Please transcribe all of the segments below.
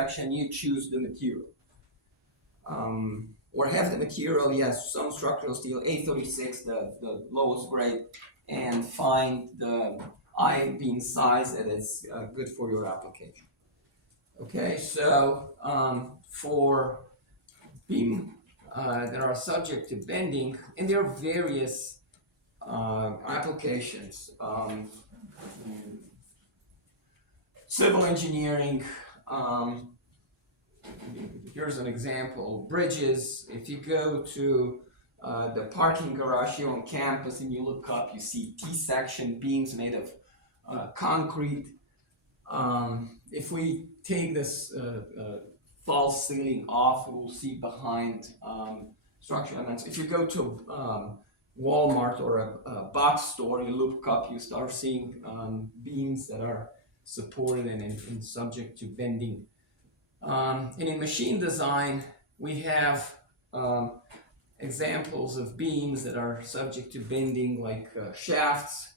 section, you choose the material. Or have the material, yes, some structural steel, A36, the lowest grade, and find the I-beam size that is good for your application. Okay, so for beam that are subject to bending, and there are various applications. Civil engineering, here's an example, bridges. If you go to the parking garage here on campus and you look up, you see T-section beams made of concrete. If we take this false ceiling off, we'll see behind structural elements. If you go to Walmart or a box store, you look up, you start seeing beams that are supported and subject to bending. And in machine design, we have examples of beams that are subject to bending, like shafts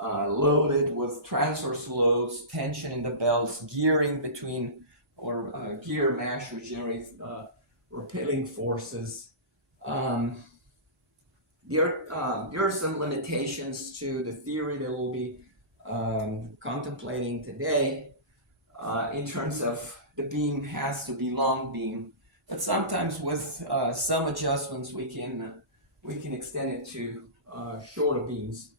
loaded with transverse loads, tension in the belts, gearing between, or gear mesh which generates repelling forces. There are some limitations to the theory that we'll be contemplating today in terms of the beam has to be long beam, but sometimes with some adjustments we can extend it to shorter beams.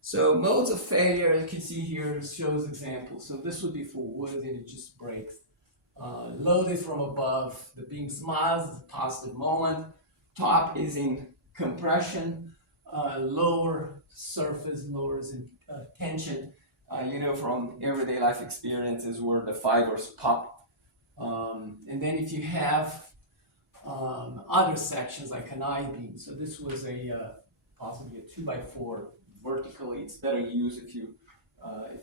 So modes of failure, you can see here, shows examples. So this would be for wood and it just breaks. Loaded from above, the beam smiles, positive moment. Top is in compression, lower surface lowers in tension. You know from everyday life experiences where the fibers pop. And then if you have other sections like an I-beam, so this was a possibly a 2x4 vertically. It's better used if you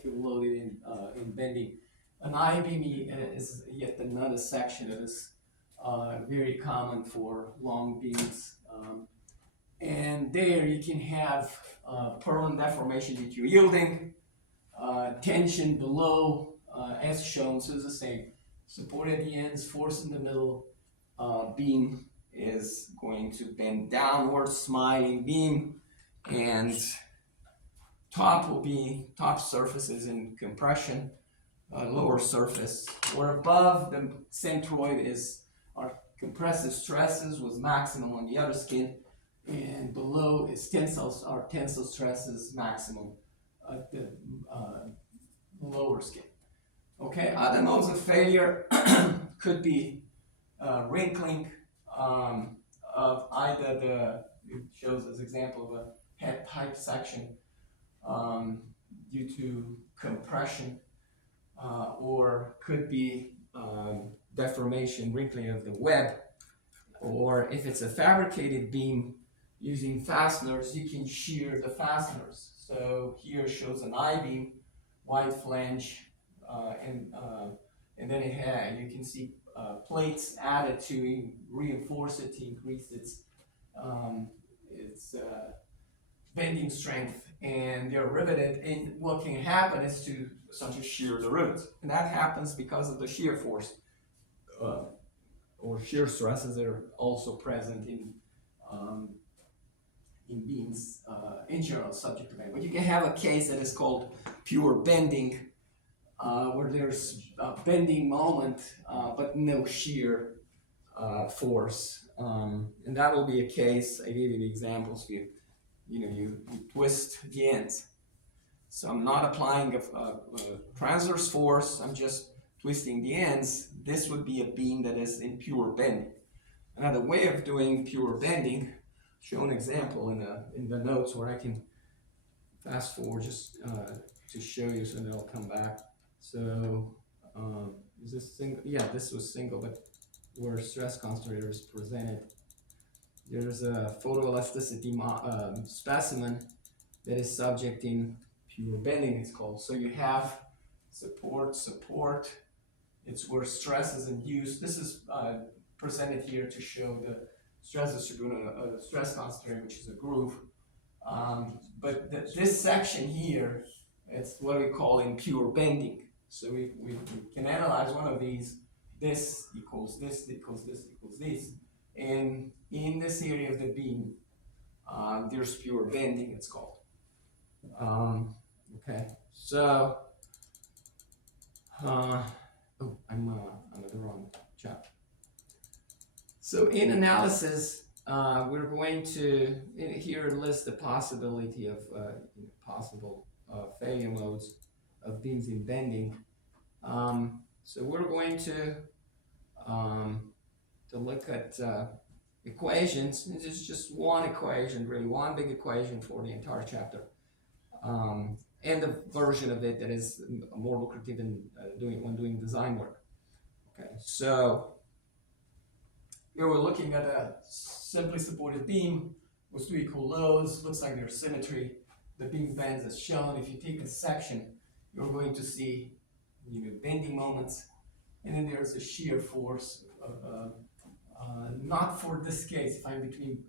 load it in bending. An I-beam is yet another section that is very common for long beams. And there you can have permanent deformation due to yielding, tension below as shown, so it's the same. Support at the ends, force in the middle, beam is going to bend downwards, smiling beam, and top will be top surfaces in compression, lower surface, or above the centroid is our compressive stresses with maximum on the outer skin, and below is our tensile stresses maximum at the lower skin. Okay, other modes of failure could be wrinkling of either it shows as example of a head pipe section due to compression, or could be deformation, wrinkling of the web, or if it's a fabricated beam using fasteners, you can shear the fasteners. So here shows an I-beam, wide flange, and then you can see plates added to reinforce it, to increase its bending strength, and they're riveted, and what can happen is to essentially shear the rivets, and that happens because of the shear force or shear stresses that are also present in beams in general subject to bending. But you can have a case that is called pure bending, where there's a bending moment but no shear force, and that will be a case. I gave you the examples. You twist the ends. So I'm not applying a transverse force, I'm just twisting the ends. This would be a beam that is in pure bending. Another way of doing pure bending, show an example in the notes where I can fast forward just to show you, so then I'll come back. So is this single? Yeah, this was single, but where stress concentrator is presented. There's a photoelasticity specimen that is subject in pure bending, it's called. So you have support, it's where stress is induced. This is presented here to show the stress distribution of a stress concentrator, which is a groove. But this section here, it's what we call in pure bending. So we can analyze one of these this equals this equals this equals this. And in this area of the beam, there's pure bending, it's called. Okay, so, oh, I'm on the wrong chapter. So in analysis, we're going to here list the possibility of possible failure modes of beams in bending. So we're going to look at equations. This is just one equation, really one big equation for the entire chapter, and the version of it that is more lucrative in when doing design work. Okay, so here we're looking at a simply supported beam with two equal loads. Looks like there's symmetry. The beam bends as shown. If you take a section, you're going to see bending moments, and then there's a shear force. Not for this case, if I'm between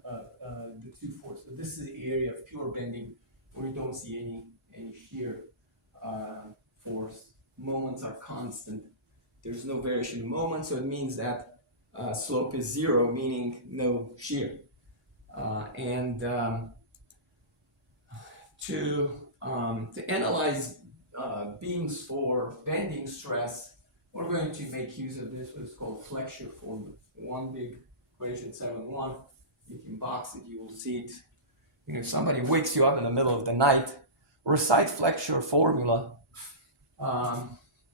the two forces, but this is the area of pure bending where you don't see any shear force. Moments are constant. There's no variation in moment, so it means that slope is zero, meaning no shear. To analyze beams for bending stress, we're going to make use of this, what's called flexure formula. One big equation 7.1. You can box it, you will see it. If somebody wakes you up in the middle of the night, recite flexure formula.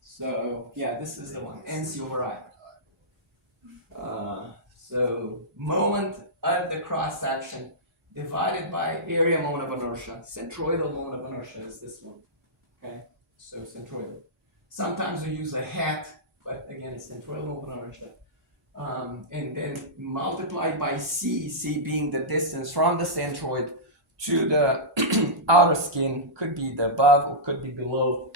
So yeah, this is the one, NC over I. So moment of the cross section divided by area moment of inertia. Centroidal moment of inertia is this one. Okay, so centroidal. Sometimes we use a hat, but again, it's centroidal moment of inertia. And then multiplied by C, C being the distance from the centroid to the outer skin, could be the above or could be below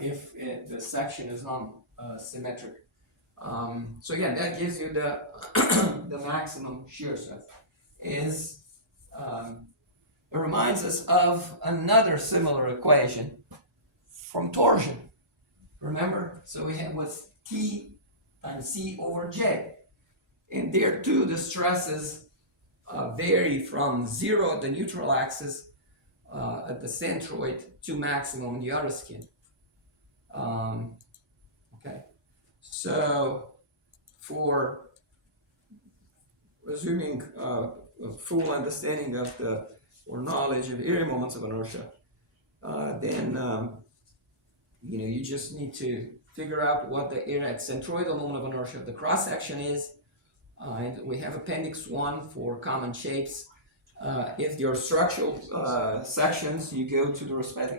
if the section is non-symmetric. So again, that gives you the the maximum shear stress. It reminds us of another similar equation from torsion. Remember? So we have what's T times C over J. And there too, the stresses vary from zero at the neutral axis at the centroid to maximum on the outer skin. Okay. So for assuming a full understanding of or knowledge of area moments of inertia, then you just need to figure out what the area at centroidal moment of inertia of the cross section is. And we have appendix 1 for common shapes. If your structural sections, you go to the respective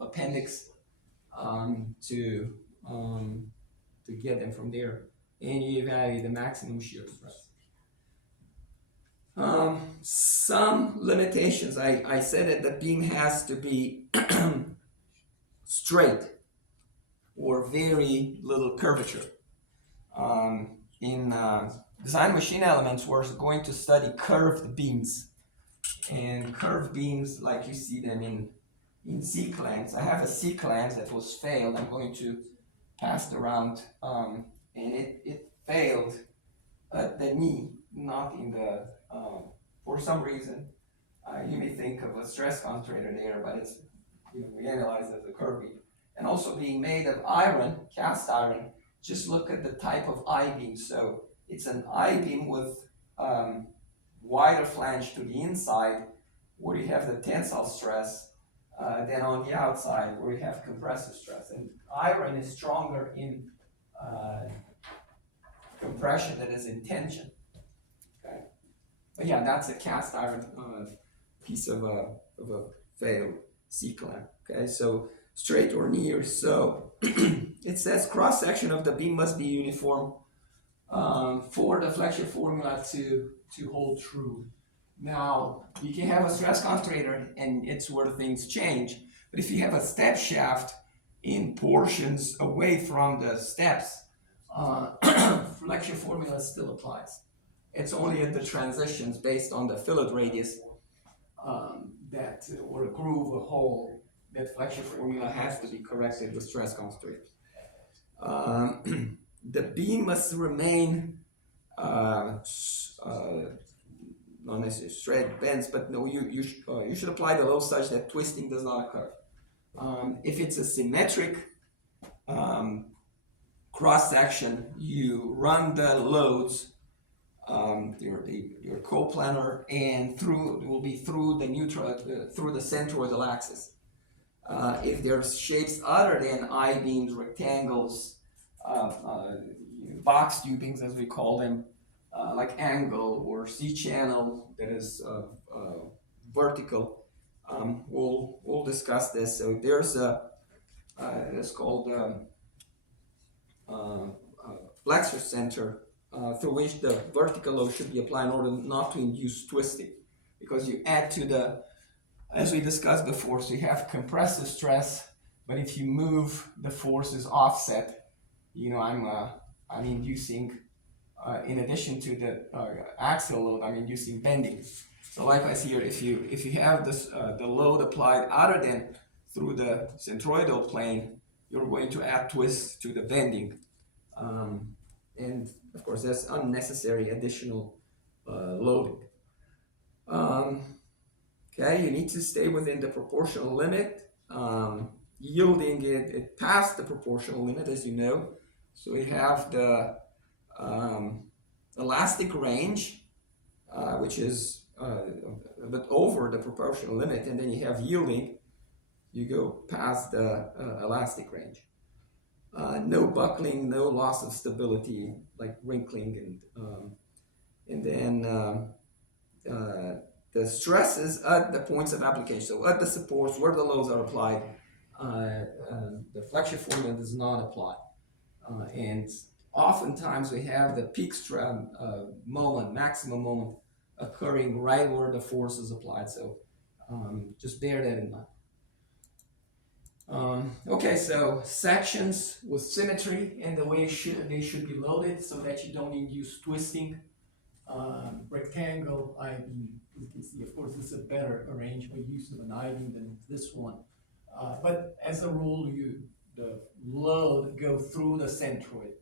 appendix to get them from there, and you evaluate the maximum shear stress. Some limitations. I said that the beam has to be straight or very little curvature. In design machine elements, we're going to study curved beams. And curved beams, like you see them in C-clamps. I have a C-clamp that was failed. I'm going to pass it around. And it failed at the knee, not in the, for some reason. You may think of a stress concentrator there, but it's, we analyze it as a curved beam. And also being made of iron, cast iron. Just look at the type of I-beam. So it's an I-beam with wider flange to the inside, where you have the tensile stress, than on the outside, where you have compressive stress. And iron is stronger in compression than is in tension. Okay, but yeah, that's a cast iron piece of a failed C-clamp. Okay, so straight or near. So it says cross section of the beam must be uniform for the flexure formula to hold true. Now, you can have a stress concentrator and it's where things change, but if you have a step shaft in portions away from the steps, flexure formula still applies. It's only at the transitions based on the fillet radius or a groove, a hole, that flexure formula has to be corrected with stress concentrator. the beam must remain not necessarily straight bends, but no, you should apply the load such that twisting does not occur. If it's a symmetric cross section, you run the loads, your coplanar, and it will be through the neutral, through the centroidal axis. If there's shapes other than I-beams, rectangles, box tubings as we call them, like angle or C-channel that is vertical, we'll discuss this. So there's it's called flexor center through which the vertical load should be applied in order not to induce twisting, because you add to the, as we discussed before, so you have compressive stress, but if you move the forces offset, I'm inducing, in addition to the axial load, I'm inducing bending. So likewise here, if you have this the load applied other than through the centroidal plane, you're going to add twists to the bending, and of course that's unnecessary additional loading. Okay, you need to stay within the proportional limit. Yielding it past the proportional limit, as you know. So we have the elastic range, which is a bit over the proportional limit, and then you have yielding. You go past the elastic range. No buckling, no loss of stability like wrinkling, and then the stresses at the points of application. So at the supports where the loads are applied, the flexure formula does not apply. And oftentimes we have the peak moment, maximum moment occurring right where the force is applied. So just bear that in mind. Okay, so sections with symmetry and the way they should be loaded so that you don't induce twisting. Rectangle I-beam, you can see, of course, this is a better arrangement use of an I-beam than this one. But as a rule, the load go through the centroid,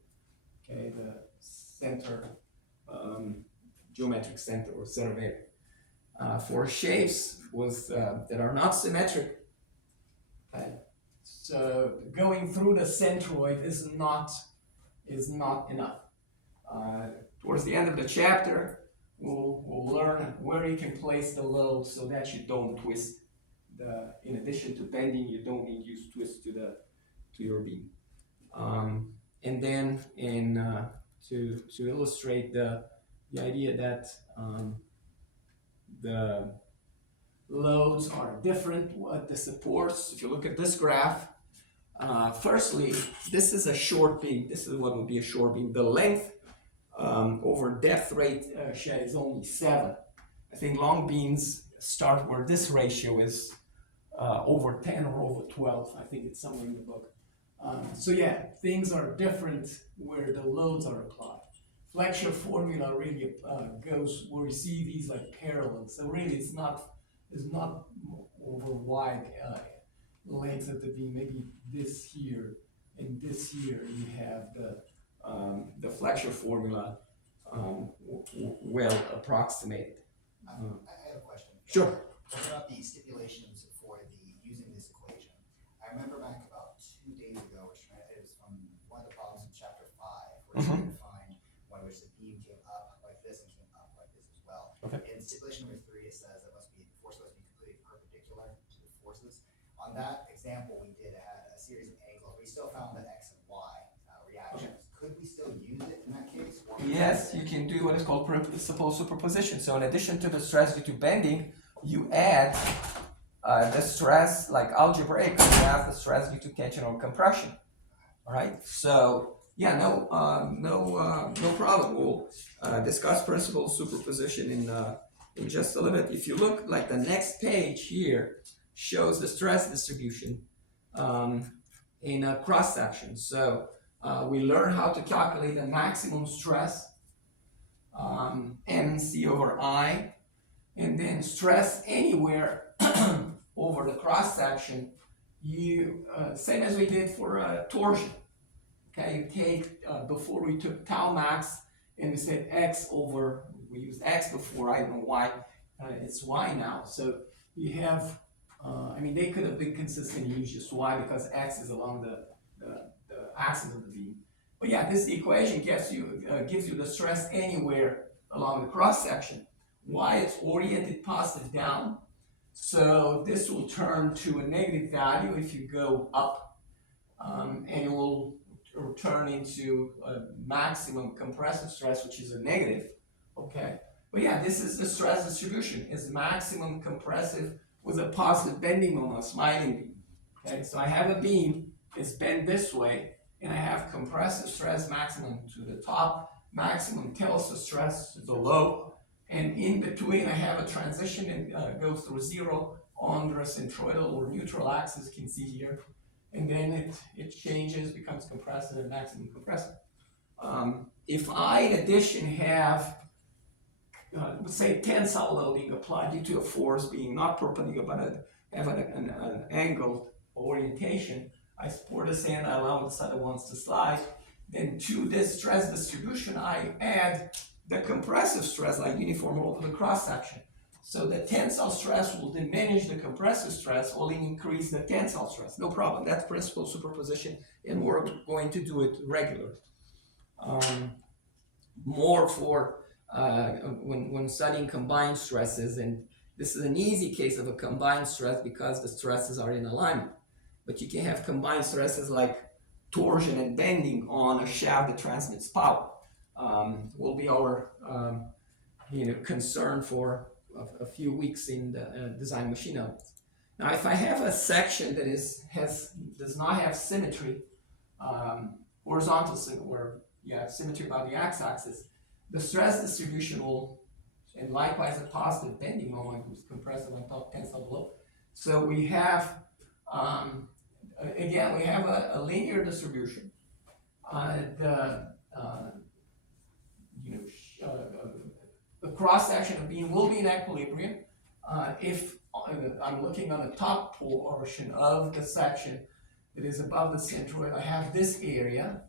okay, the center, geometric center or center of area. For shapes with that are not symmetric, so going through the centroid is not enough. Towards the end of the chapter, we'll learn where you can place the load so that you don't twist. In addition to bending, you don't induce twist to your beam. And then to illustrate the idea that the loads are different at the supports. If you look at this graph, firstly, this is a short beam. This is what would be a short beam. The length over depth rate is only 7. I think long beams start where this ratio is over 10 or over 12. I think it's somewhere in the book. So yeah, things are different where the loads are applied. Flexure formula really goes where you see these like parallels. So really it's not over wide lengths of the beam. Maybe this here and this here you have the flexure formula well approximated. I have a question. Sure. What about the stipulations for using this equation? I remember back about 2 days ago, it was from one of the problems in chapter 5, where you can find one in which the beam came up like this and came up like this as well. Okay. In stipulation number 3, it says that the force must be completely perpendicular to the forces. On that example, we did have a series of angles. We still found the x and y reactions. Okay. Could we still use it in that case? Yes, you can do what is called principal superposition. So in addition to the stress due to bending, you add the stress, like algebraic, you have the stress due to tension or compression. All right. So yeah, no problem. We'll discuss principal superposition in just a little bit. If you look, like the next page here shows the stress distribution in a cross section. So we learn how to calculate the maximum stress, MC over I, and then stress anywhere over the cross section, you same as we did for torsion. Okay, you take, before we took tau max and we said x over, we used x before, I don't know why, it's y now. So you have, I mean, they could have been consistent and used just y because x is along the axis of the beam. But yeah, this equation gives you the stress anywhere along the cross section. Y is oriented positive down, so this will turn to a negative value if you go up, and it will turn into a maximum compressive stress, which is a negative. Okay, but yeah, this is the stress distribution. Is maximum compressive with a positive bending moment, a smiling beam. Okay, so I have a beam, it's bent this way, and I have compressive stress maximum to the top, maximum tensile stress to the low, and in between I have a transition and goes through zero on the centroidal or neutral axis, you can see here, and then it changes, becomes compressive and maximum compressive. If I in addition have say tensile loading applied due to a force being not perpendicular but have an angled orientation, I support a sand, I allow the other ones to slide, then to this stress distribution I add the compressive stress like uniform over the cross section. So the tensile stress will diminish the compressive stress, will increase the tensile stress. No problem, that's principal superposition, and we're going to do it regularly. More for when studying combined stresses, and this is an easy case of a combined stress because the stresses are in alignment. But you can have combined stresses like torsion and bending on a shaft that transmits power. Will be our concern for a few weeks in the design machine elements. Now, if I have a section that does not have symmetry, horizontal symmetry about the x-axis, the stress distribution will, and likewise a positive bending moment who's compressive on top, tensile below. So we have, again, we have a linear distribution. The cross section of beam will be in equilibrium if I'm looking on the top portion of the section that is above the centroid. I have this area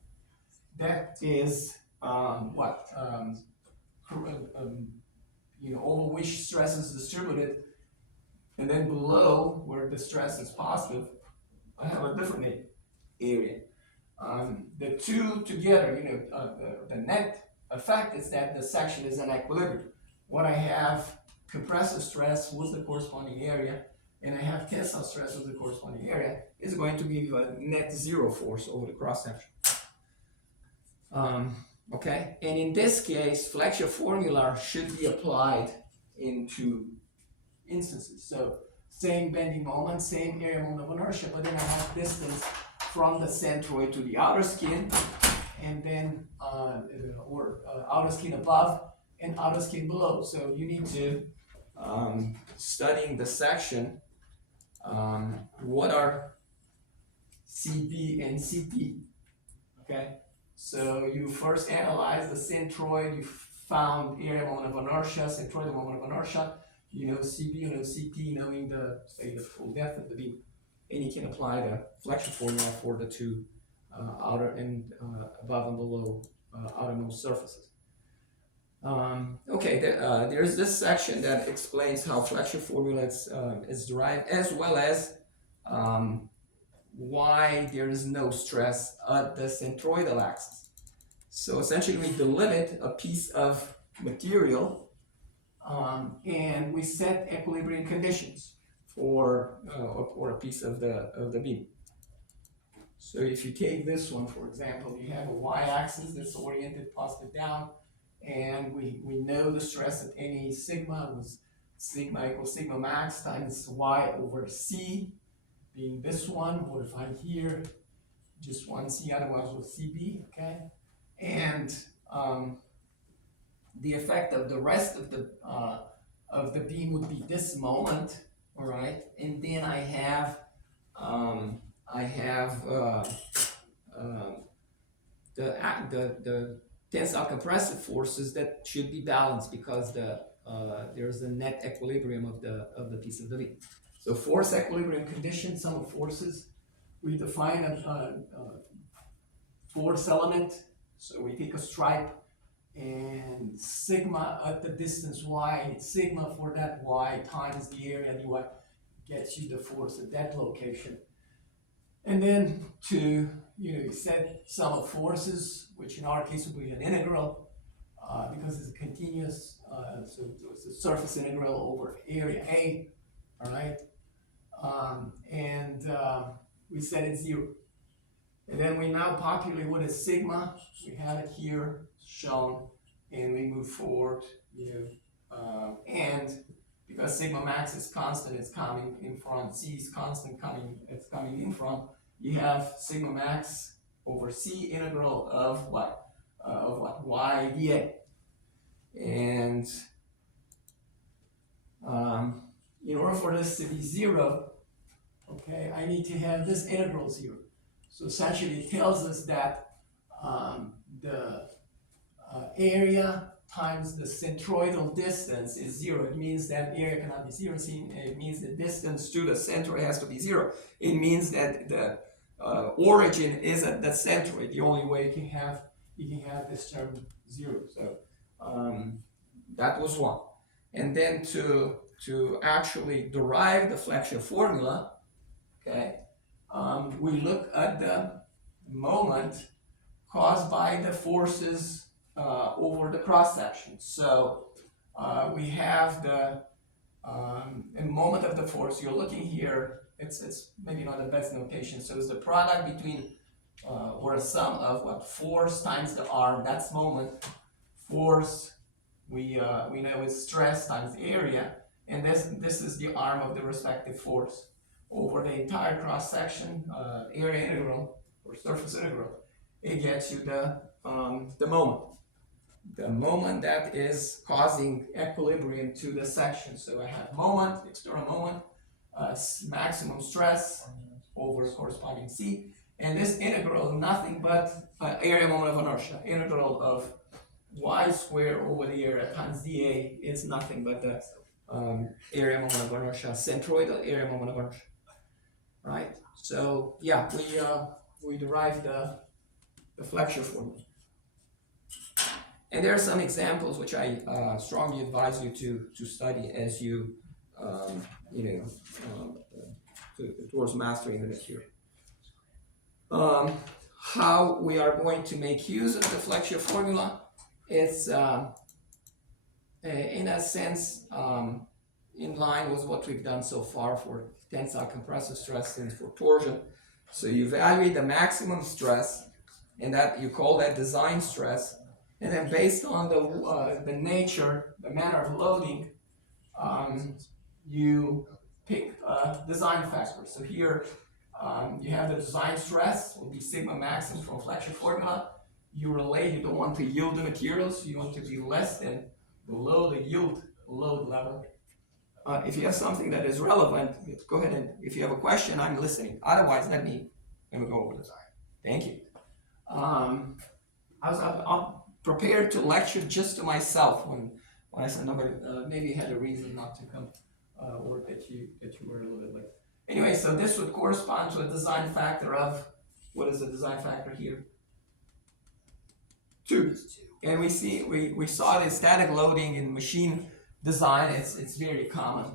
that is over which stress is distributed, and then below where the stress is positive, I have a different area. The two together, the net effect is that the section is in equilibrium. What I have compressive stress with the corresponding area, and I have tensile stress with the corresponding area, is going to give a net zero force over the cross section. Okay, and in this case, Flexion formula should be applied in two instances. So same bending moment, same area moment of inertia, but then I have distance from the centroid to the outer skin, and then outer skin above and outer skin below. So you need to studying the section. What are CB and CP? Okay, so you first analyze the centroid. You found area moment of inertia, centroidal moment of inertia. You know CB, you know CP, knowing the full depth of the beam, and you can apply the Flexion formula for the two outer and above and below outermost surfaces. Okay, there's this section that explains how Flexion formula is derived, as well as why there is no stress at the centroidal axis. So essentially we delimit a piece of material and we set equilibrium conditions for a piece of the beam. So if you take this one, for example, you have a y-axis that's oriented positive down, and we know the stress at any sigma was sigma equals sigma max times y over c, being this one, or if I'm here, just one c, otherwise with CB, okay? And the effect of the rest of the beam would be this moment, all right? And then I have the tensile compressive forces that should be balanced because there's a net equilibrium of the piece of the beam. So force equilibrium condition, sum of forces, we define force element. So we take a stripe and sigma at the distance y, sigma for that y times the area dy gets you the force at that location. And then to, set sum of forces, which in our case would be an integral, because it's a continuous, so it's a surface integral over area A, all right? We set it 0. And then we now populate what is sigma. We have it here shown, and we move forward, and because sigma max is constant, it's coming in front, C is constant, it's coming in front, you have sigma max over C integral of what? Y dA. And in order for this to be 0, okay, I need to have this integral 0. So essentially it tells us that the area times the centroidal distance is 0. It means that area cannot be 0. It means the distance to the center has to be 0. It means that the origin is at the centroid. The only way you can have this term 0. So that was one. And then to actually derive the flexure formula, okay, we look at the moment caused by the forces over the cross section. So we have the moment of the force. You're looking here. It's maybe not the best notation. So it's the product between or a sum of what, force times the arm. That's moment. Force we know is stress times the area, and this is the arm of the respective force over the entire cross section, area integral or surface integral. It gets you the moment that is causing equilibrium to the section. So I have moment, external moment, maximum stress over corresponding C, and this integral nothing but area moment of inertia. Integral of y squared over the area times dA is nothing but the area moment of inertia, centroidal area moment of inertia. Right? So yeah, we derived the flexure formula. And there are some examples which I strongly advise you to study as you towards mastering the material. How we are going to make use of the flexure formula? It's in a sense in line with what we've done so far for tensile compressive stress and for torsion. So you evaluate the maximum stress, and that you call that design stress. And then based on the nature, the manner of loading, you pick a design factor. So here you have the design stress, will be sigma maximum from flexure formula. You relate, you don't want to yield the materials, you want to be less than below the yield load level. If you have something that is relevant, go ahead, and if you have a question, I'm listening. Otherwise, let me go over this. Thank you. I'm prepared to lecture just to myself when I said nobody, maybe you had a reason not to come, or that you were a little bit late. Anyway, so this would correspond to a design factor of, what is the design factor here? 2. And we saw the static loading in machine design. It's very common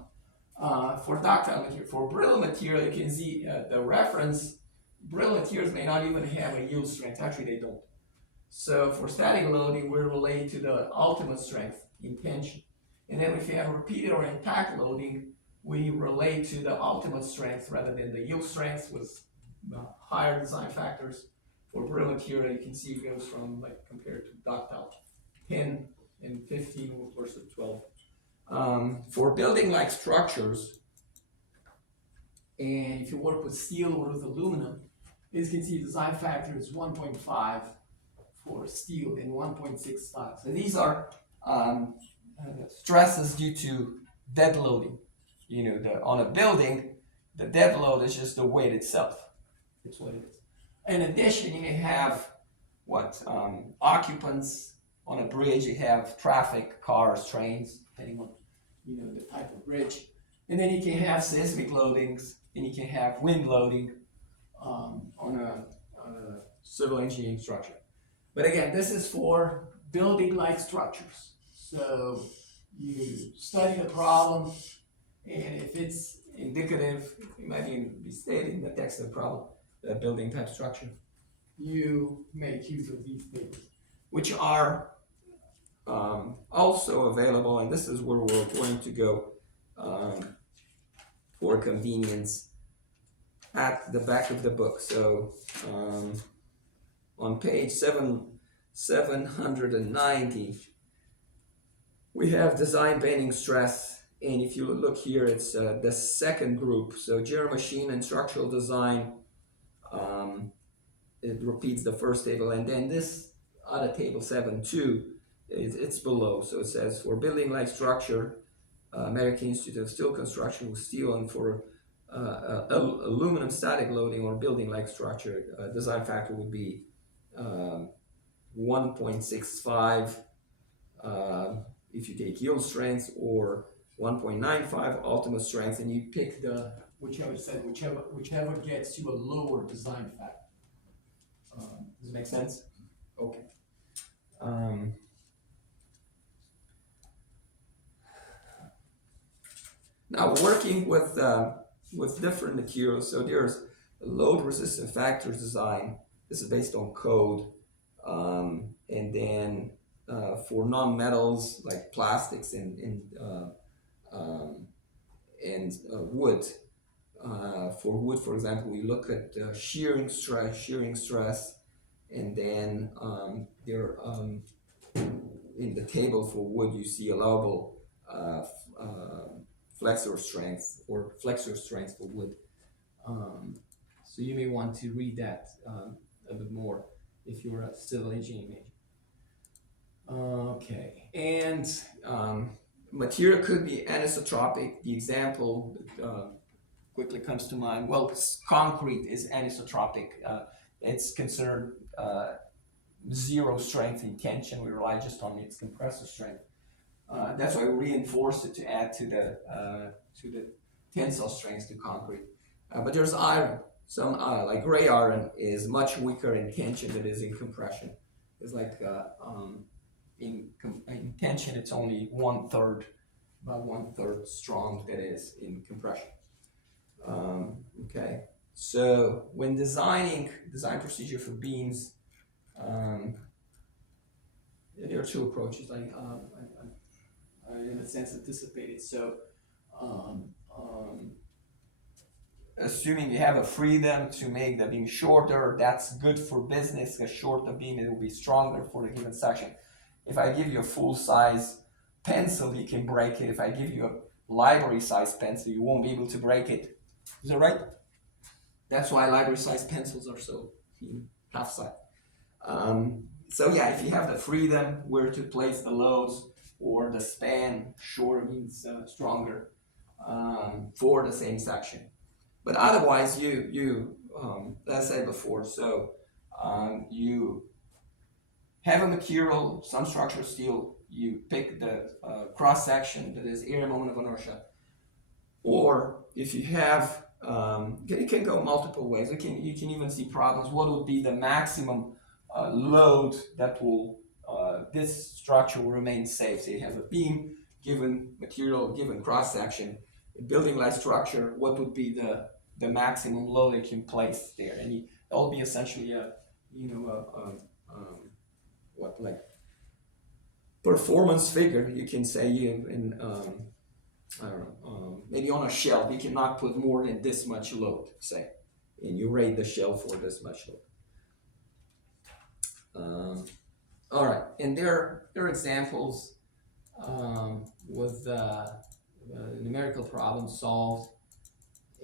for ductile material. For brittle material, you can see the reference. Brittle materials may not even have a yield strength. Actually, they don't. So for static loading, we're related to the ultimate strength in tension. And then if you have repeated or impact loading, we relate to the ultimate strength rather than the yield strength with higher design factors. For brittle material, you can see it goes from, like, compared to ductile, 10 and 15 versus 12. For building-like structures, and if you work with steel or with aluminum, as you can see, design factor is 1.5 for steel and 1.65. So these are stresses due to dead loading. On a building, the dead load is just the weight itself. It's what it is. In addition, you have occupants on a bridge. You have traffic, cars, trains, depending on the type of bridge. And then you can have seismic loadings, and you can have wind loading on a civil engineering structure. But again, this is for building-like structures. So you study the problem, and if it's indicative, it might even be stated in the text of the problem, the building type structure, you make use of these tables, which are also available, and this is where we're going to go for convenience at the back of the book. So on page 790, we have design bending stress, and if you look here, it's the second group. So geomachine and structural design, it repeats the first table, and then this other table 7.2, it's below. So it says for building like structure, American Institute of Steel Construction with steel, and for aluminum static loading or building like structure, design factor would be 1.65 if you take yield strength, or 1.95 ultimate strength, and you pick the whichever gets you a lower design factor. Does it make sense? Okay. Now, working with different materials, so there's a load resistant factors design. This is based on code, and then for non-metals like plastics and wood. For wood, for example, we look at shearing stress, and then there in the table for wood you see allowable flexor strength for wood. So you may want to read that a bit more if you're a civil engineering major. Okay, and material could be anisotropic. The example quickly comes to mind. Well, concrete is anisotropic. It's considered zero strength in tension. We rely just on its compressive strength. That's why we reinforce it to add to the tensile strength to concrete. But there's iron. Some like gray iron is much weaker in tension than it is in compression. It's like in tension, it's only about one third strong that is in compression. Okay, so when design procedure for beams, there are two approaches. I in a sense anticipated. So assuming you have a freedom to make the beam shorter, that's good for business. A shorter beam, it will be stronger for a given section. If I give you a full size pencil, you can break it. If I give you a library size pencil, you won't be able to break it. Is that right? That's why library size pencils are so half size. So yeah, if you have the freedom where to place the loads, or the span, shorter means stronger for the same section. But otherwise, you as I said before, so you have a material, some structural steel, you pick the cross section that is area moment of inertia, or if you have, it can go multiple ways. You can even see problems. What would be the maximum load that will this structure will remain safe? So you have a beam, given material, given cross section, building like structure. What would be the maximum load you can place there? And that will be essentially a performance figure. You can say in I don't know, maybe on a shelf you cannot put more than this much load, say, and you rate the shelf for this much load. All right, and there are examples with numerical problems solved,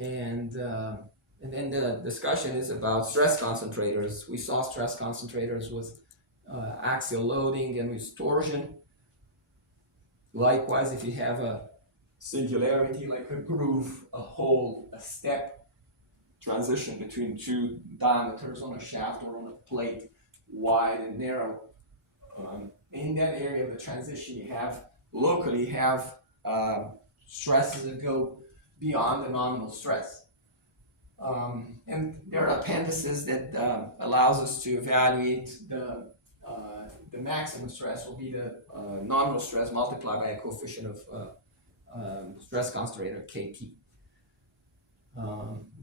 and then the discussion is about stress concentrators. We saw stress concentrators with axial loading and with torsion. Likewise, if you have a singularity like a groove, a hole, a step transition between two diameters on a shaft or on a plate, wide and narrow, in that area of the transition you locally have stresses that go beyond the nominal stress. And there are appendices that allows us to evaluate the maximum stress will be the nominal stress multiplied by a coefficient of stress concentrator Kp.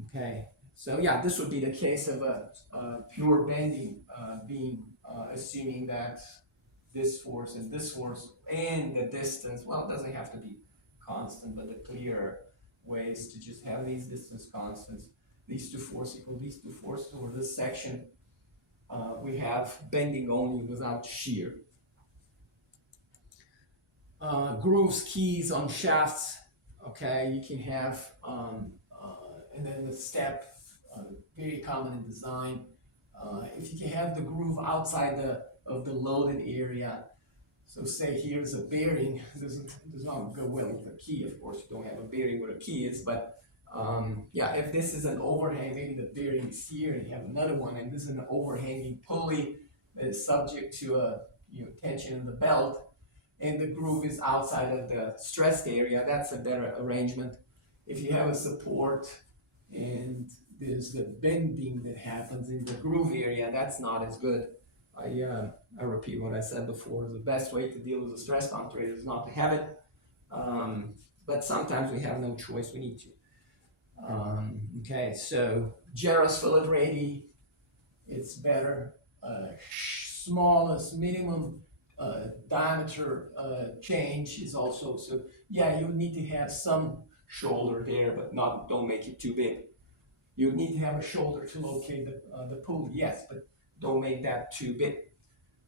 Okay, so yeah, this would be the case of a pure bending beam, assuming that this force and the distance, well, it doesn't have to be constant, but the clear way is to just have these distance constants. These two forces equal these two forces over this section. We have bending only without shear. Grooves, keys on shafts, okay, you can have, and then the step, very common in design. If you can have the groove outside of the loaded area, so say here's a bearing, does not go well with a key, of course, you don't have a bearing where a key is, but yeah, if this is an overhang, maybe the bearing is here and you have another one, and this is an overhanging pulley that is subject to a tension in the belt, and the groove is outside of the stressed area, that's a better arrangement. If you have a support and there's the bending that happens in the groove area, that's not as good. I repeat what I said before, the best way to deal with the stress concentrator is not to have it, but sometimes we have no choice, we need to. Okay, so generous fillet radii, it's better. Smallest minimum diameter change is also, so yeah, you need to have some shoulder there, but don't make it too big. You need to have a shoulder to locate the pulley, yes, but don't make that too big,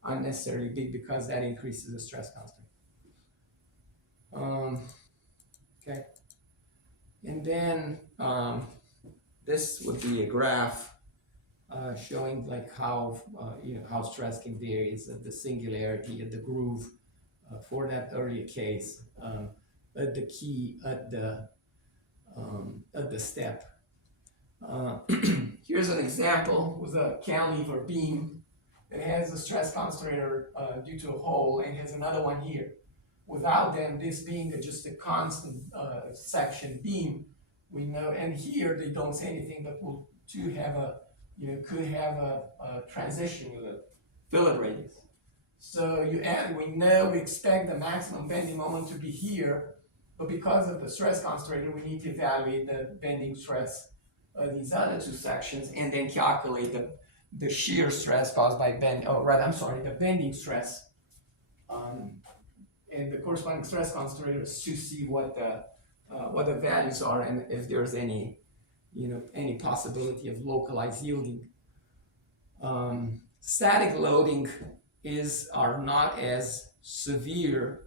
unnecessarily big, because that increases the stress constant. Okay, and then this would be a graph showing like how how stress can vary. It's at the singularity at the groove for that earlier case, at the key, at the step. Here's an example with a cantilever beam that has a stress concentrator due to a hole, and has another one here. Without them, this being just a constant section beam, we know, and here they don't say anything, but we'll too have a, could have a transition with a fillet radius. So we know we expect the maximum bending moment to be here, but because of the stress concentrator, we need to evaluate the bending stress of these other two sections, and then calculate the shear stress caused by the bending stress, and the corresponding stress concentrators to see what the values are, and if there's any possibility of localized yielding. Static loading are not as severe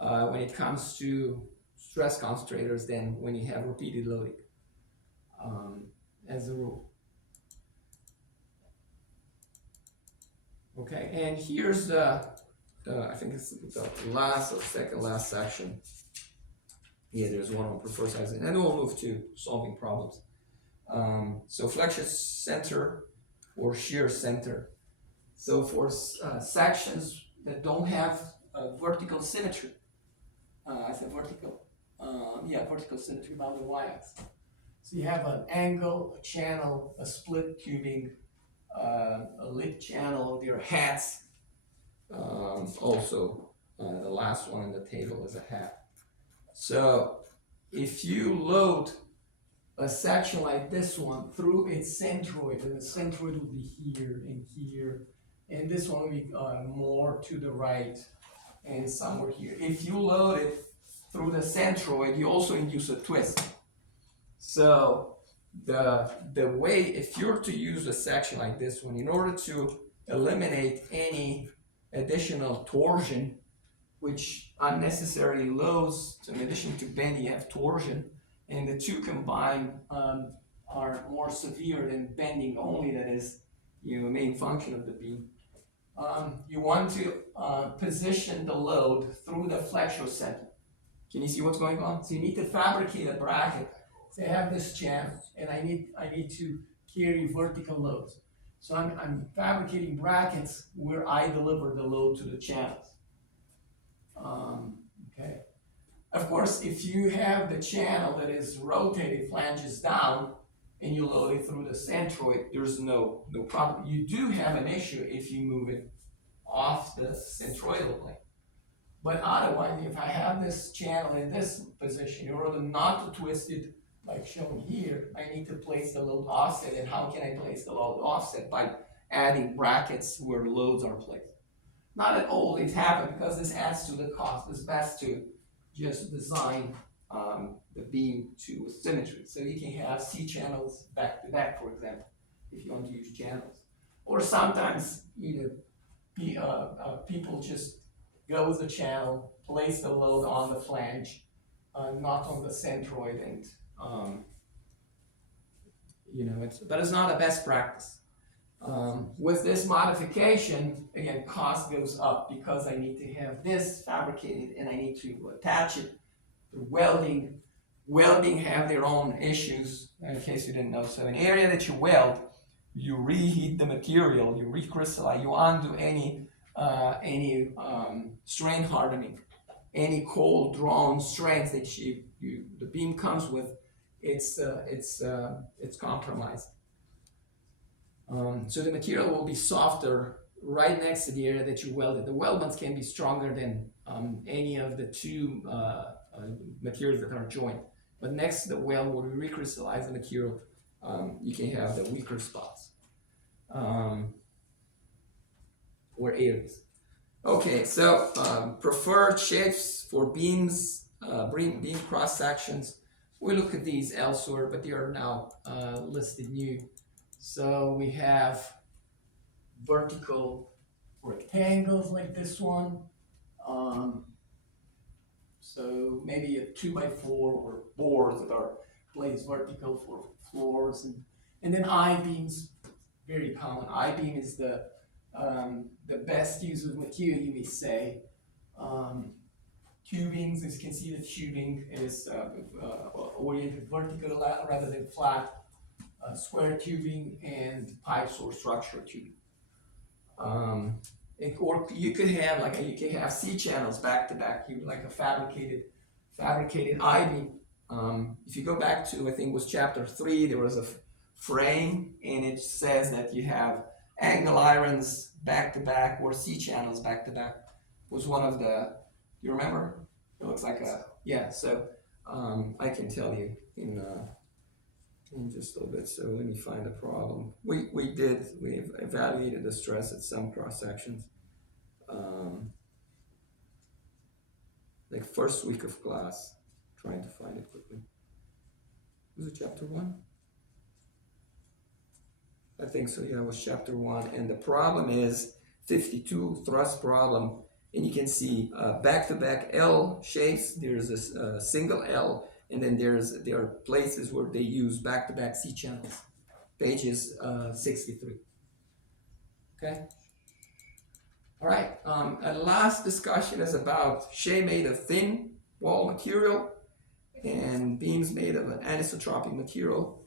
when it comes to stress concentrators than when you have repeated loading, as a rule. Okay, and here's I think it's the last or second last section. Yeah, there's one on preferred size, and then we'll move to solving problems. So flexion center or shear center. So for sections that don't have vertical symmetry, I said vertical, vertical symmetry about the y-axis. So you have an angle, a channel, a split tubing, a lip channel, there are hats. Also, the last one in the table is a hat. So if you load a section like this one through its centroid, and the centroid will be here and here, and this one will be more to the right and somewhere here. If you load it through the centroid, you also induce a twist. So the way, if you're to use a section like this one, in order to eliminate any additional torsion, which unnecessarily loads, so in addition to bending, you have torsion, and the two combined are more severe than bending only, that is a main function of the beam. You want to position the load through the flexocenter. Can you see what's going on? So you need to fabricate a bracket. So I have this channel, and I need to carry vertical loads. So I'm fabricating brackets where I deliver the load to the channels. Okay. Of course, if you have the channel that is rotated flanges down, and you load it through the centroid, there's no problem. You do have an issue if you move it off the centroidal plane. But otherwise, if I have this channel in this position, in order not to twist it like shown here, I need to place the load offset. And how can I place the load offset? By adding brackets where loads are placed. Not at all it happens because this adds to the cost. It's best to just design the beam to symmetry. So you can have C channels back to back, for example, if you want to use channels. Or sometimes people just go with the channel, place the load on the flange, not on the centroid, and but it's not a best practice. With this modification, again, cost goes up because I need to have this fabricated and I need to attach it to welding. Welding have their own issues, in case you didn't know. So an area that you weld, you reheat the material, you recrystallize, you undo any strain hardening, any cold drawn strands that the beam comes with, it's compromised. So the material will be softer right next to the area that you welded. The weldments can be stronger than any of the two materials that are joined. But next to the weld, where we recrystallize the material, you can have the weaker spots or areas. Okay, so preferred shapes for beams, beam cross sections. We look at these elsewhere, but they are now listed new. So we have vertical rectangles like this one. So maybe a 2x4 or boards that are placed vertical for floors, and then I-beams, very common. I-beam is the best use of material, you may say. Tubings, as you can see, the tubing is oriented vertical rather than flat. Square tubing and pipes or structural tubing. Or you could have C channels back to back, like a fabricated I-beam. If you go back to, I think it was chapter 3, there was a frame, and it says that you have angle irons back to back or C channels back to back. Was one of the, you remember? It looks like yeah. So I can tell you in just a little bit. So let me find the problem. We evaluated the stress at some cross sections. Like first week of class, trying to find it quickly. Was it chapter 1? I think so, yeah, it was chapter 1. And the problem is 52 thrust problem. And you can see back-to-back L shapes. There's a single L, and then there are places where they use back-to-back C channels. Pages 63. Okay. All right. A last discussion is about shade made of thin wall material and beams made of an anisotropic material.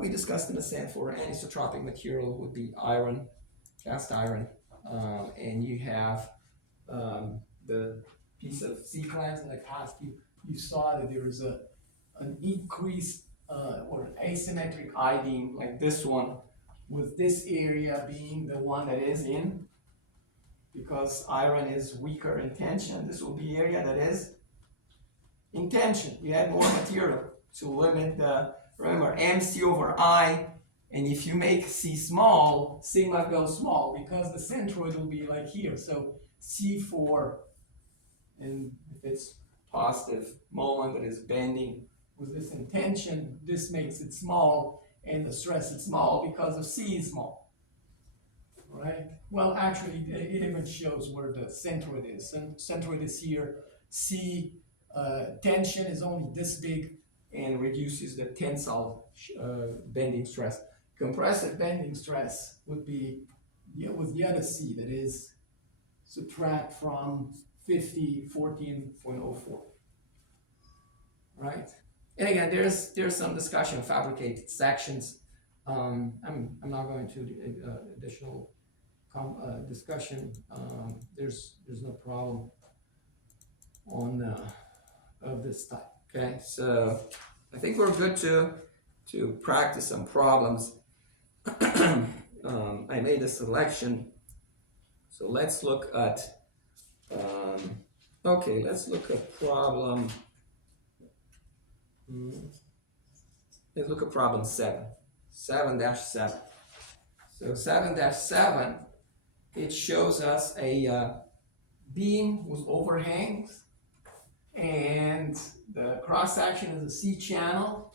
We discussed in the sense for anisotropic material would be iron, cast iron, and you have the piece of C-clamps in the cast. You saw that there is an increased or asymmetric I-beam like this one, with this area being the one that is in, because iron is weaker in tension. This will be area that is in tension. You add more material to limit the, remember, MC over I, and if you make C small, sigma goes small because the centroid will be like here. So C4, and if it's positive moment that is bending with this in tension, this makes it small, and the stress is small because of C is small. Right? Well, actually, it even shows where the centroid is. Centroid is here. C tension is only this big and reduces the tensile bending stress. Compressive bending stress would be with the other C, that is, subtract from 50, 14.04. Right? And again, there's some discussion of fabricated sections. I'm not going to additional discussion. There's no problem on of this type. Okay, so I think we're good to to practice some problems. I made a selection. So let's look at, okay, let's look at problem. Let's look at problem 7-7. So 7-7, it shows us a beam with overhangs, and the cross section is a C channel.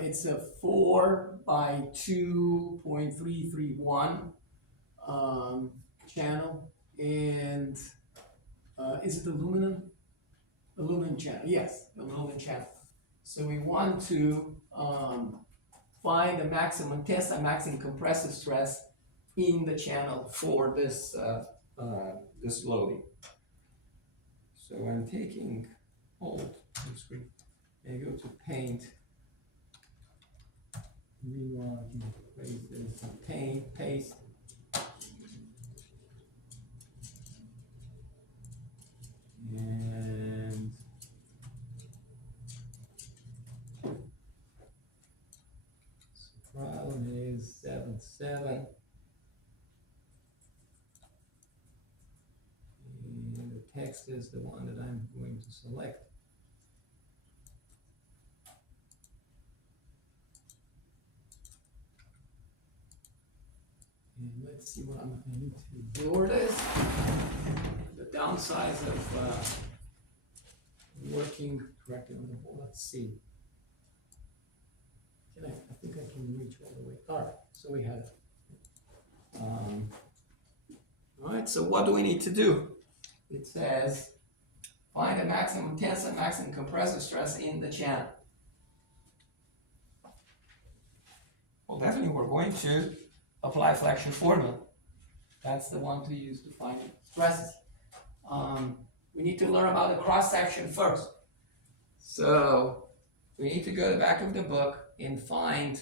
It's a 4 by 2.331 channel, and is it aluminum? Aluminum channel, yes, aluminum channel. So we want to find the maximum tensile, maximum compressive stress in the channel for this this loading. So I'm taking hold screen and go to paint. Meanwhile, I can place this paint, paste. And so problem is 7-7. And the text is the one that I'm going to select. And let's see what I need to blur this. The downsides of working correctly on the board. Let's see. I think I can reach all the way. All right, so we have it. All right, so what do we need to do? It says, find the maximum tensile, maximum compressive stress in the channel. Well, definitely we're going to apply flexion formula. That's the one to use to find stresses. We need to learn about the cross section first. So we need to go to the back of the book and find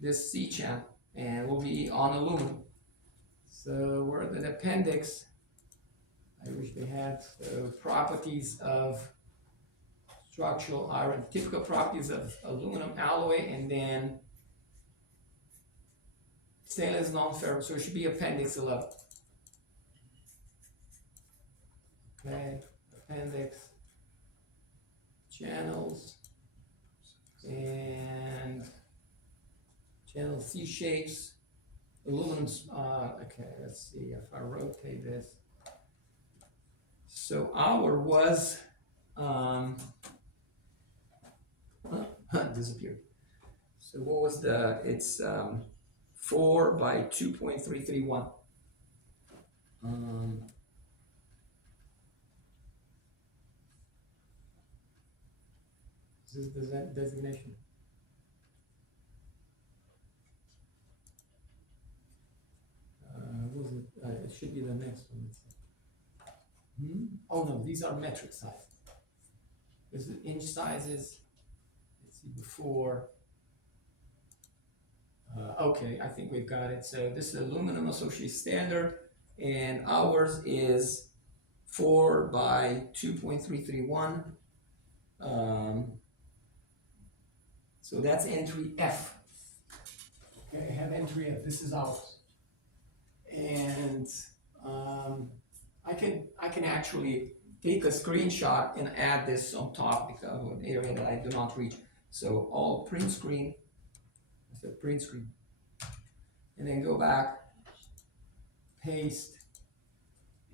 this C channel, and we'll be on aluminum. So we're at the appendix. I wish they had properties of structural iron, typical properties of aluminum alloy, and then stainless non-ferrous. So it should be appendix 11. Okay, appendix, channels, and channel C shapes, aluminum. Okay, let's see if I rotate this. So our was disappeared. So what was the? It's 4 by 2.331. This is the designation. What was it? It should be the next one. Oh no, these are metric sizes. This is inch sizes. Let's see before. Okay, I think we've got it. So this is aluminum associated standard, and ours is 4 by 2.331. So that's entry F. Okay, I have entry F. This is ours, and I can actually take a screenshot and add this on top because of an area that I do not reach. So all print screen. I said print screen, and then go back, paste,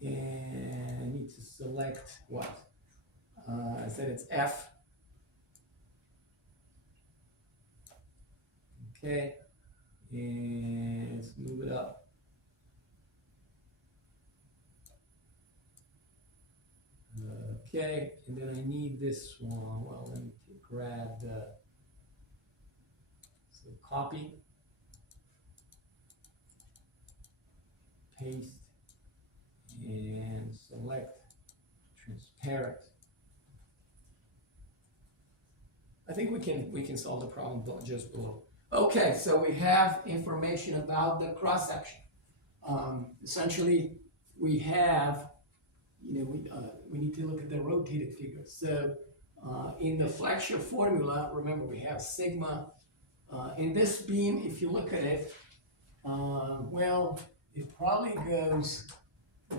and I need to select what? I said it's F. Okay, and let's move it up. Okay, and then I need this one. Well, let me grab the copy, paste, and select transparent. I think we can solve the problem just below. Okay, so we have information about the cross section. Essentially, we have, we need to look at the rotated figure. So In the Flexure formula, remember we have sigma. In this beam, if you look at it, well, it probably goes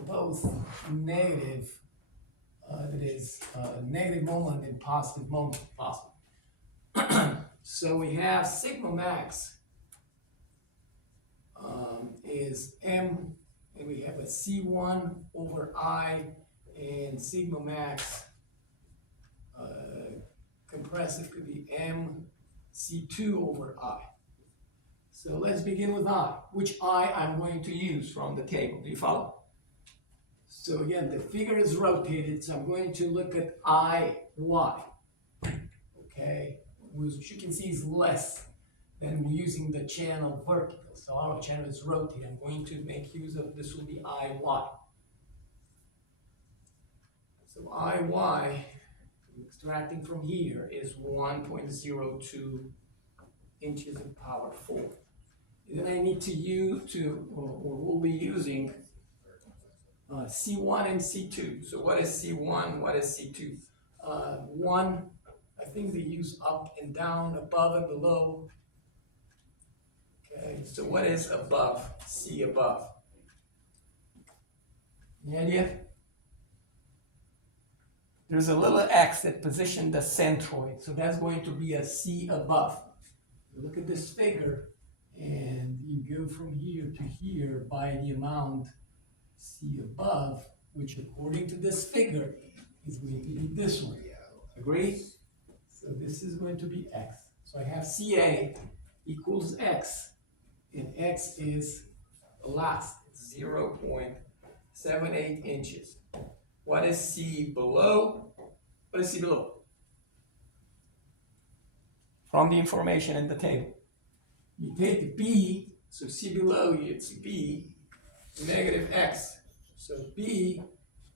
both negative, that is, negative moment and positive moment possible. So we have sigma max is M, and we have a C1 over I, and sigma max compressive could be M C2 over I. So let's begin with I. Which I I'm going to use from the table? Do you follow? So again, the figure is rotated, so I'm going to look at IY. Okay, which you can see is less than we're using the channel vertical. So our channel is rotated. I'm going to make use of this will be IY. So IY, extracting from here, is 1.02 inches of power 4. Then I need to use or we'll be using C1 and C2. So what is C1? What is C2? 1, I think they use up and down, above and below. Okay, so what is above? C above. Any idea? There's a little X that positioned the centroid, so that's going to be a C above. Look at this figure, and you go from here to here by the amount C above, which according to this figure is going to be this one. Agree? So this is going to be X. So I have CA equals X, and X is the last, 0.78 inches. What is C below? What is C below? From the information in the table. You take B, so C below, it's B, negative X. So B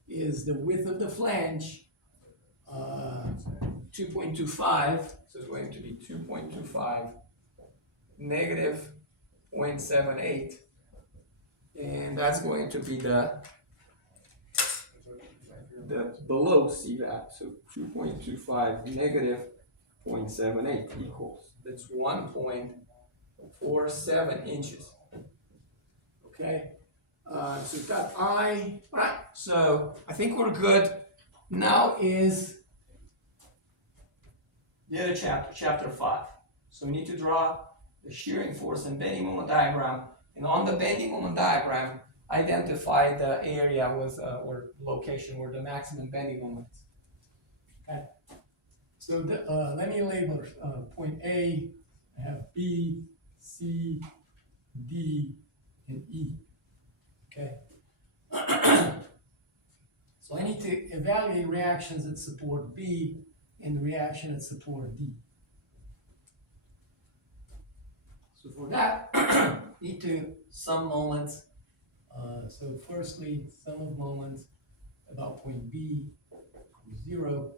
is the width of the flange, 2.25, so it's going to be 2.25 negative 0.78, and that's going to be the below CVAP, so 2.25 negative 0.78 equals, that's 1.47 inches. Okay, so we've got I, right, so I think we're good. Now is the other chapter, chapter 5. So we need to draw the shearing force and bending moment diagram, and on the bending moment diagram, identify the area with or location where the maximum bending moment is. Okay. So let me label point A. I have B, C, D, and E. Okay. So I need to evaluate reactions that support B and reaction that support D. So for that, need to sum moments. So firstly, sum of moments about point B equals 0.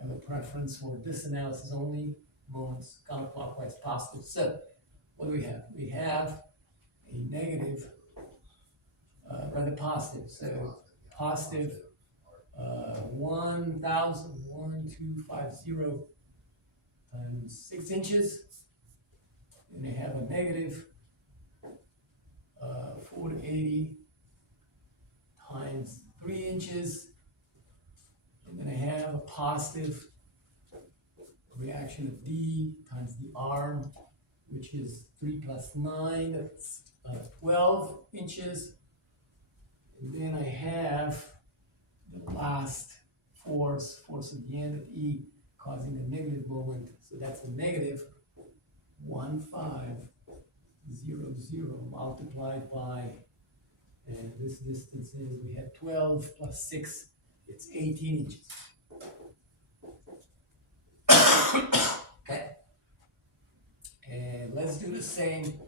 Have a preference for this analysis only, moments counterclockwise positive. So what do we have? We have a negative, rather positive. So positive 1,1250 times 6 inches. And they have a negative 480 times 3 inches. And then I have a positive reaction of D times the arm, which is 3 plus 9, that's 12 inches. And then I have the last force at the end of E, causing a negative moment. So that's a negative 1,500 multiplied by, and this distance is, we had 12 plus 6, it's 18 inches. Okay. And let's do the same.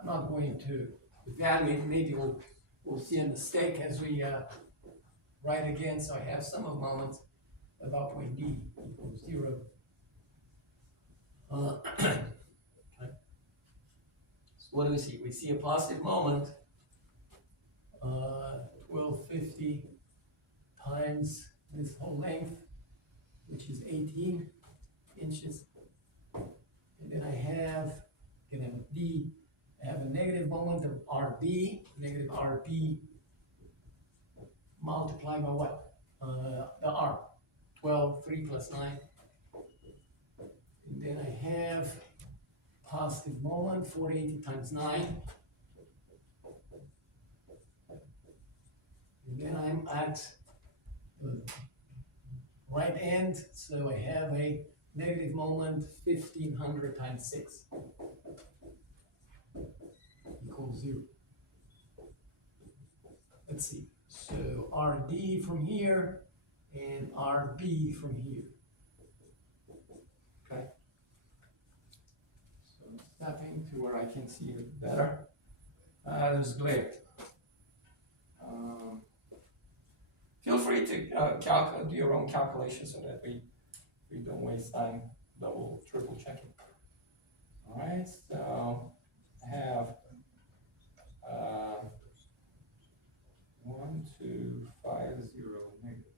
I'm not going to evaluate, maybe we'll see a mistake as we write again. So I have sum of moments about point D equals 0. Okay. So what do we see? We see a positive moment, 1250 times this whole length, which is 18 inches. And then I have, can have a D, I have a negative moment of RB, negative RB multiplied by what? The R, 12, 3 plus 9. And then I have positive moment, 480 times 9. And then I'm at the right end, so I have a negative moment, 1500 times 6 equals 0. Let's see, so RD from here and RB from here. Okay. So stepping to where I can see it better. There's glare. Feel free to do your own calculations so that we don't waste time double, triple checking. All right, so I have 1250 negative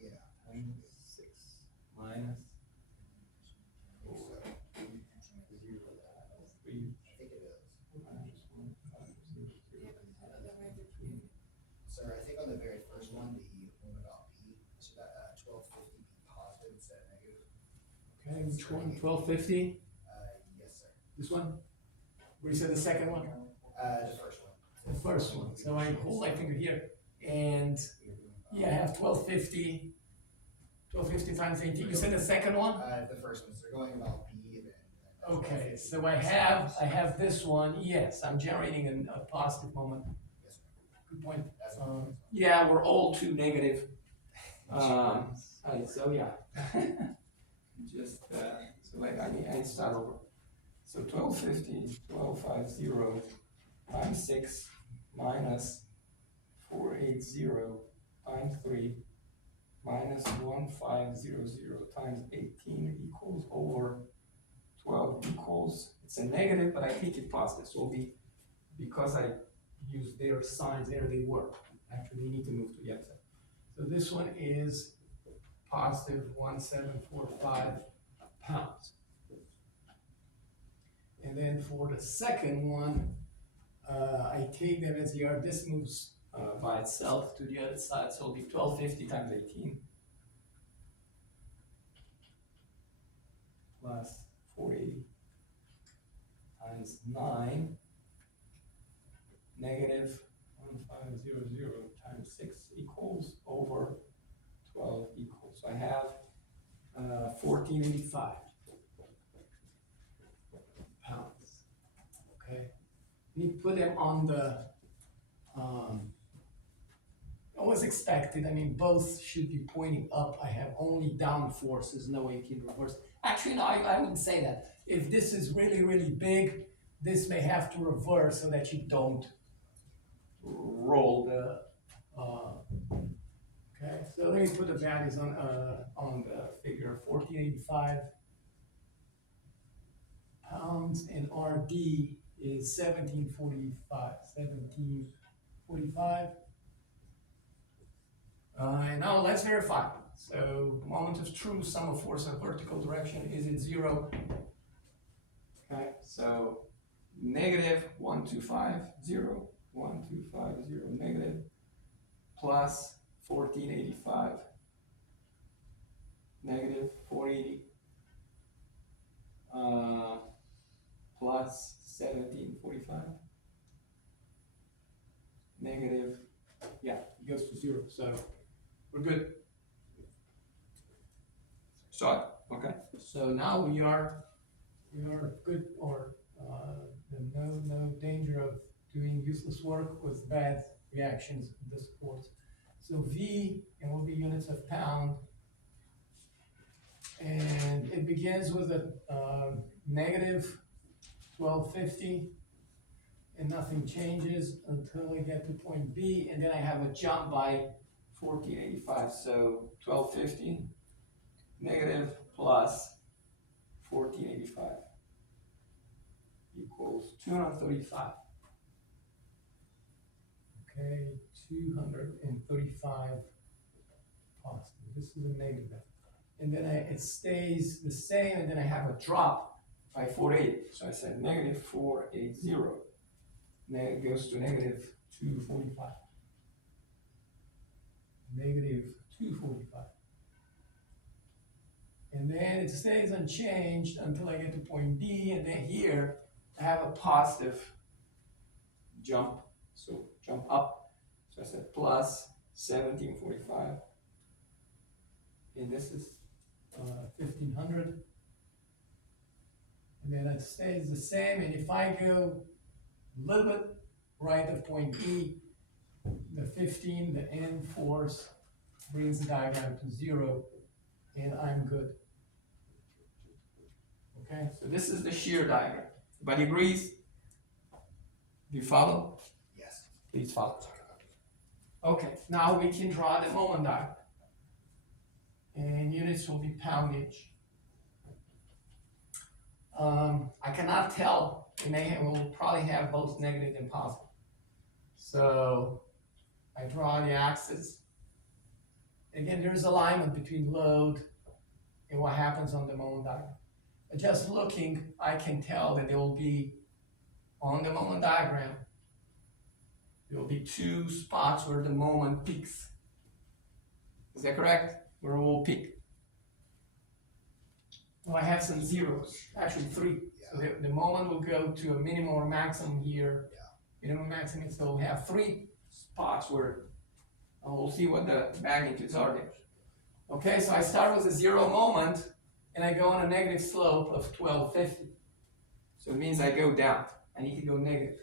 Yeah. times 6 minus 4 So, 0 3 I think it is. minus 150. Sir, I think on the very first one, the one about B, should that 1250 be positive instead of negative? Okay, which one? 1250? Yes, sir. This one? Where you said the second one? The first one. The first one. So I hold my finger here, and yeah, I have 1250. 1250 times 18. You said the second one? The first one, so they're going about B and then. Okay, so I have this one. Yes, I'm generating a positive moment. Yes, sir. Good point. That's what Yeah, we're all too negative. So yeah. Just, so like, I need to start over. So 1250 times 6 minus 480 times 3 minus 1500 times 18 equals over 12 equals, it's a negative, but I take it positive, so it'll be, because I use their signs there, they work. Actually, they need to move to the other side. So this one is positive 1745 pounds. And then for the second one, I take them as they are. This moves by itself to the other side, so it'll be 1250 times 18 plus 480 times 9 negative 1500 times 6 equals over 12 equals. So I have 1485 pounds. Okay. You put them on the always expected. I mean, both should be pointing up. I have only down forces, no AP in reverse. Actually, no, I wouldn't say that. If this is really, really big, this may have to reverse so that you don't roll the, okay, so let me put the values on the figure. 1485 pounds, and RD is 1745. And now let's verify. So moment of truth, sum of force in vertical direction, is it 0? Okay, so negative 1250, 1250 negative, plus 1485, negative 480, plus 1745, negative, yeah, it goes to 0, so we're good. So, okay. So now we are good, or no danger of doing useless work with bad reactions in this course. So V, and will be units of pound, and it begins with a negative 1250, and nothing changes until I get to point B, and then I have a jump by 1485, so 1250 negative plus 1485 equals 235. Okay, 235 positive. This is a negative. and then it stays the same, and then I have a drop by 480. So I said negative 480. It goes to negative 245. Negative 245. And then it stays unchanged until I get to point D, and then here I have a positive jump. So jump up. So I said plus 1745. And this is 1500. And then it stays the same. And if I go a little bit right of point E, the 15, the end force brings the diagram to 0, and I'm good. Okay, so this is the shear diagram. Everybody agrees? Do you follow? Yes. Please follow. Okay, now we can draw the moment diagram. And units will be poundage. I cannot tell. We'll probably have both negative and positive. So I draw the axis. Again, there's alignment between load and what happens on the moment diagram. But just looking, I can tell that there will be, on the moment diagram, there will be 2 spots where the moment peaks. Is that correct? Where it will peak. Well, I have some zeros, actually 3. So the moment will go to a minimum or maximum here. Minimum, maximum, so we'll have 3 spots where we'll see what the magnitudes are there. Okay, so I start with a 0 moment, and I go on a negative slope of 1250. So it means I go down. I need to go negative.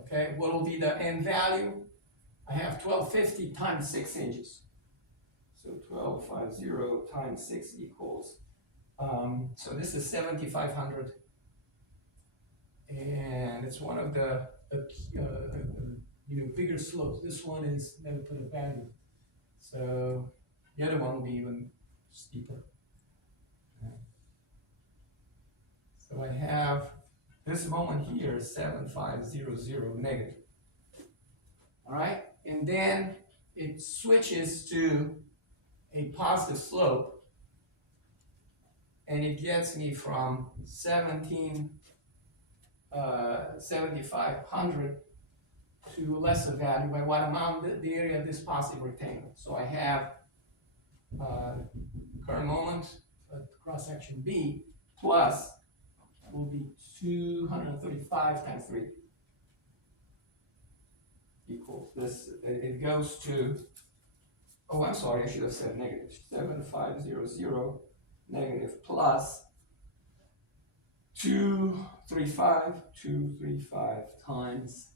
Okay, what will be the end value? I have 1250 times 6 inches. So 1250 times 6 equals, so this is 7,500. And it's one of the bigger slopes. This one is never put a value. So the other one will be even steeper. Okay. So I have this moment here is 7500 negative. All right, and then it switches to a positive slope, and it gets me from 7,500 to a lesser value by what amount the area of this positive rectangle. So I have current moment at cross section B plus will be 235 times 3 equals this. It goes to, oh, I'm sorry, I should have said negative. 7500 negative plus 235 times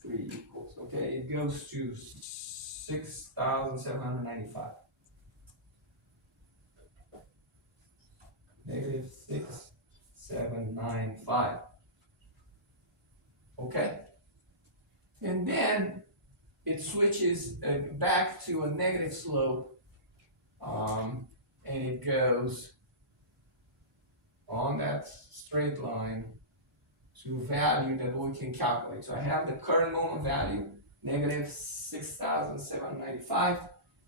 3 equals, okay, it goes to 6,795. Negative 6,795. Okay. And then it switches back to a negative slope, and it goes on that straight line to a value that we can calculate. So I have the current moment value, negative 6,795,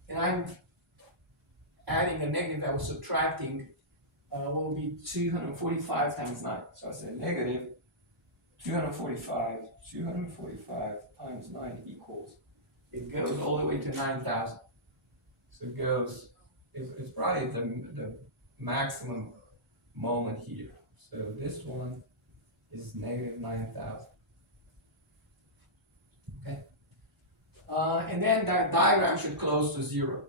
and I'm adding a negative that was subtracting will be 245 times 9. So I said negative 245 times 9 equals, it goes all the way to 9,000. So it goes, it's probably the maximum moment here. So this one is negative 9,000. Okay. And then that diagram should close to 0.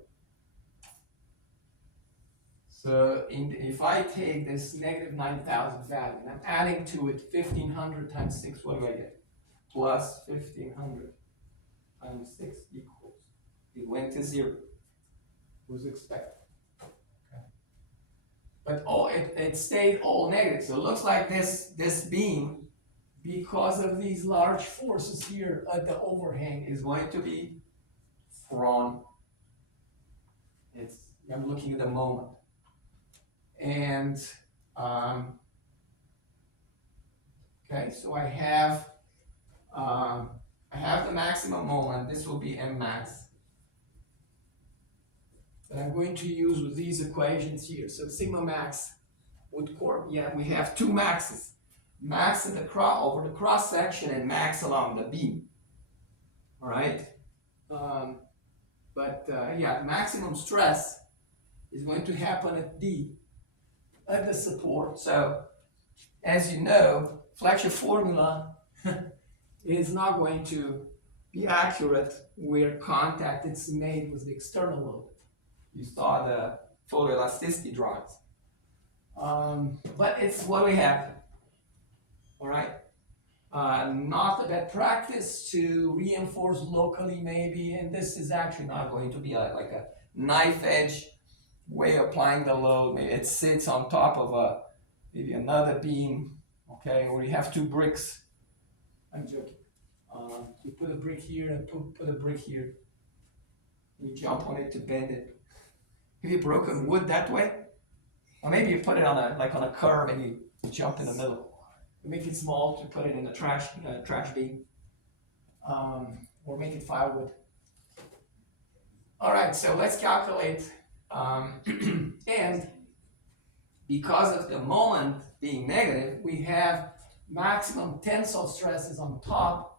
So if I take this negative 9,000 value and I'm adding to it 1,500 times 6, what do I get? Plus 1,500 times 6 equals, it went to 0. Was expected. Okay. But it stayed all negative. So it looks like this beam, because of these large forces here at the overhang, is going to be thrown. I'm looking at the moment. And okay, so I have the maximum moment. This will be M max. that I'm going to use with these equations here. So sigma max would we have two maxes. Max in over the cross section and max along the beam. All right. The maximum stress is going to happen at the support. So, as you know, Fletcher formula is not going to be accurate where contact is made with the external load. You saw the photoelasticity drawings. But it's what we have. All right. Not a bad practice to reinforce locally maybe, and this is actually not going to be like a knife edge way of applying the load. Maybe it sits on top of maybe another beam, okay, or you have two bricks. I'm joking. You put a brick here and put a brick here. You jump on it to bend it. Have you broken wood that way? Or maybe you put it on a curve and you jump in the middle. You make it small to put it in a trash bin, or make it firewood. All right, so let's calculate. And because of the moment being negative, we have maximum tensile stresses on top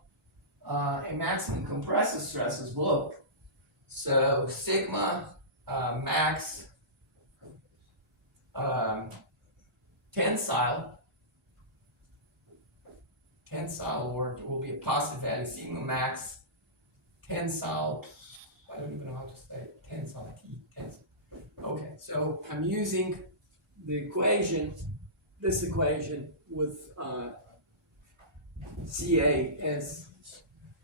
and maximum compressive stresses below. So sigma max tensile, or it will be a positive value, sigma max tensile, I don't even know how to say it, tensile. Okay, so I'm using this equation with CA as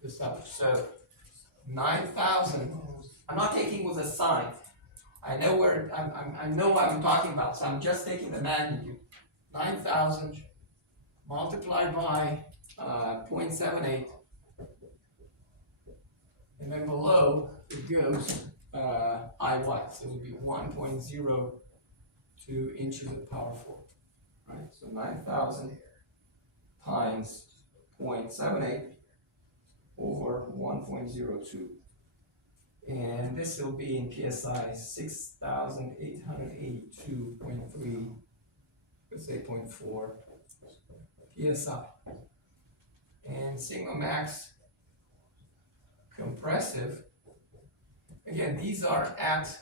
the subject. So 9,000, I'm not taking with a sign. I know what I'm talking about, so I'm just taking the magnitude. 9,000 multiplied by 0.78, and then below it goes IY, so it would be 1.02 inches to the power 4. Right, so 9,000 times 0.78 over 1.02. And this will be in PSI 6,882.3, let's say 0.4 PSI. And sigma max compressive, again, these are at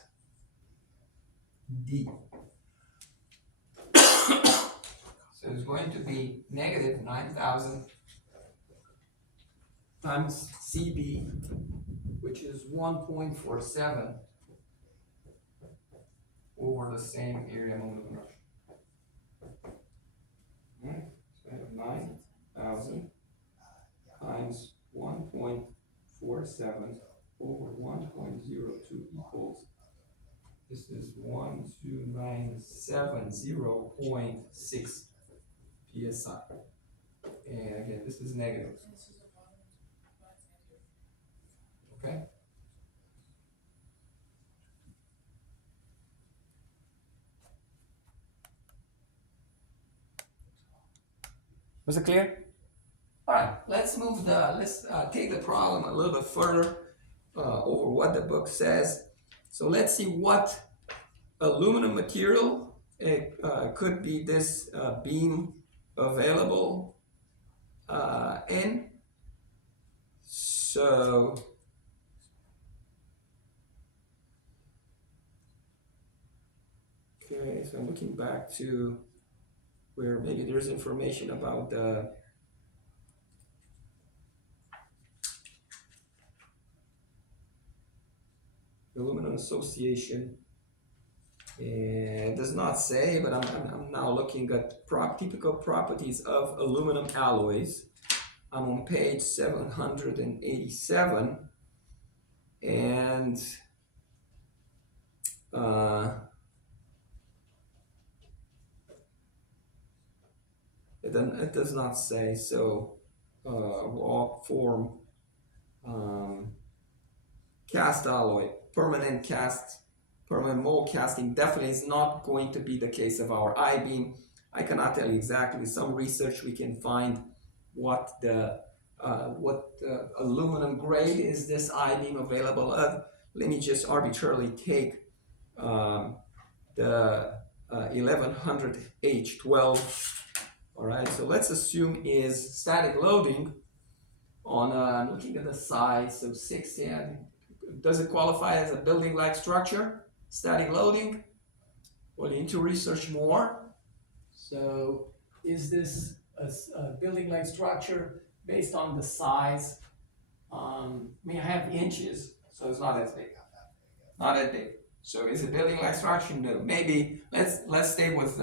D. So it's going to be negative 9,000 times CB, which is 1.47 over the same area moment of inertia. Alright, so I have 9,000 times 1.47 over 1.02 equals, this is 12970.6 PSI. And again, this is negative. Okay? Was it clear? All right, let's take the problem a little bit further over what the book says. So let's see what aluminum material could be this beam available in. So okay, so I'm looking back to where maybe there's information about the Aluminum Association. It does not say, but I'm now looking at typical properties of aluminum alloys. I'm on page 787, and it does not say. So raw form cast alloy, permanent mold casting definitely is not going to be the case of our I-beam. I cannot tell you exactly. Some research we can find what the aluminum grade is this I-beam available of. Let me just arbitrarily take the 1100H12. All right, so let's assume is static loading on, looking at the size of 6, yeah, does it qualify as a building-like structure? Static loading? Well, you need to research more. So, is this a building-like structure based on the size? I mean, I have inches, so it's not as big. Not that big. So, is it building-like structure? No. Maybe let's stay with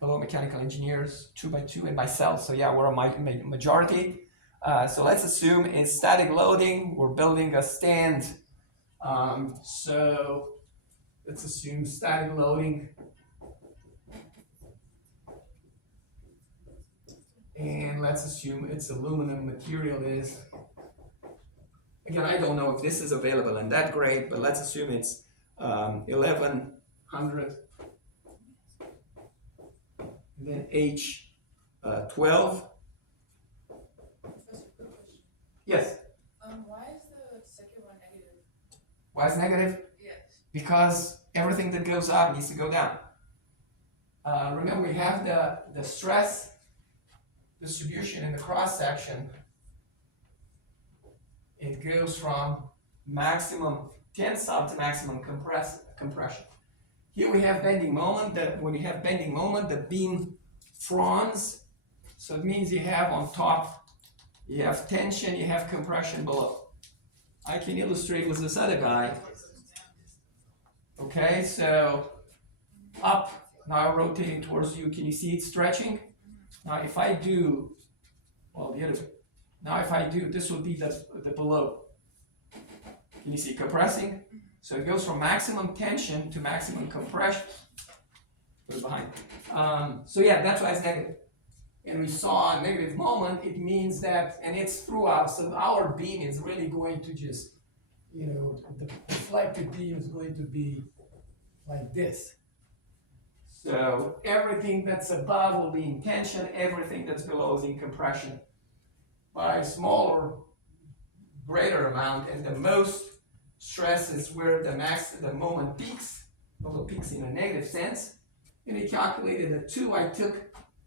fellow mechanical engineers, 2x2, and myself. So yeah, we're a majority. So let's assume it's static loading. We're building a stand. So let's assume static loading. And let's assume it's aluminum material is. Again, I don't know if this is available in that grade, but let's assume it's 1100. And then H12. Professor, quick question. Yes. Why is the second one negative? Why is negative? Yes. Because everything that goes up needs to go down. Remember, we have the stress distribution in the cross section. It goes from maximum tensile to maximum compression. Here we have bending moment. That when you have bending moment, the beam fronds. So it means you have on top, you have tension, you have compression below. I can illustrate with this other guy. Okay, so up, now rotating towards you. Can you see it stretching? Now if I do, well, the other way. Now if I do, this will be the below. Can you see compressing? So it goes from maximum tension to maximum compression. Put it behind. So yeah, that's why it's negative. And we saw a negative moment, it means that, and it's throughout, so our beam is really going to just, the deflected beam is going to be like this. So everything that's above will be in tension, everything that's below is in compression. By a smaller, greater amount, and the most stress is where the moment peaks, although peaks in a negative sense. And he calculated the 2, I took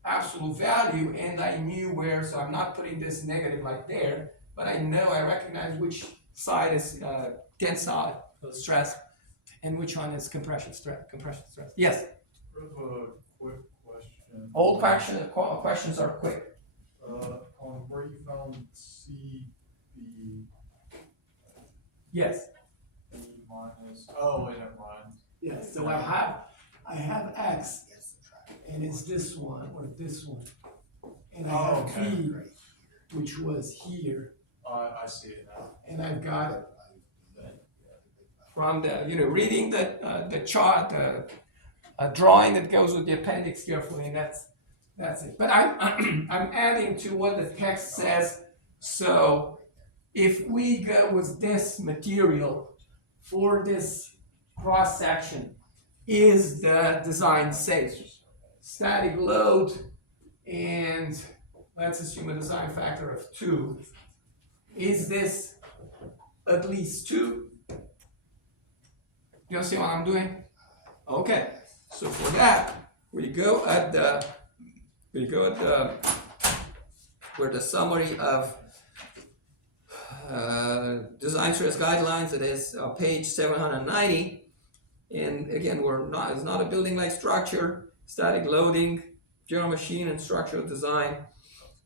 absolute value and I knew where, so I'm not putting this negative like there, but I recognize which side is tensile stress and which one is compression stress. Yes? I have a quick question. Old questions are quick. On where you found CB. Yes. A minus, oh, wait, never mind. Yes, so I have X, Yes, subtract. and it's this one or this one. And I Oh, have okay. B, Right which was here, I see it now. and I've got it here. from the, reading the chart, a drawing that goes with the appendix carefully, and that's it. But I'm adding to what the text says. So if we go with this material for this cross section, is the design safe? Static load, and let's assume a design factor of 2. Is this at least 2? You see what I'm doing? Okay, so for that, we go at where the summary of design stress guidelines, it is page 790. And again, it's not a building-like structure, static loading, general machine and structural design.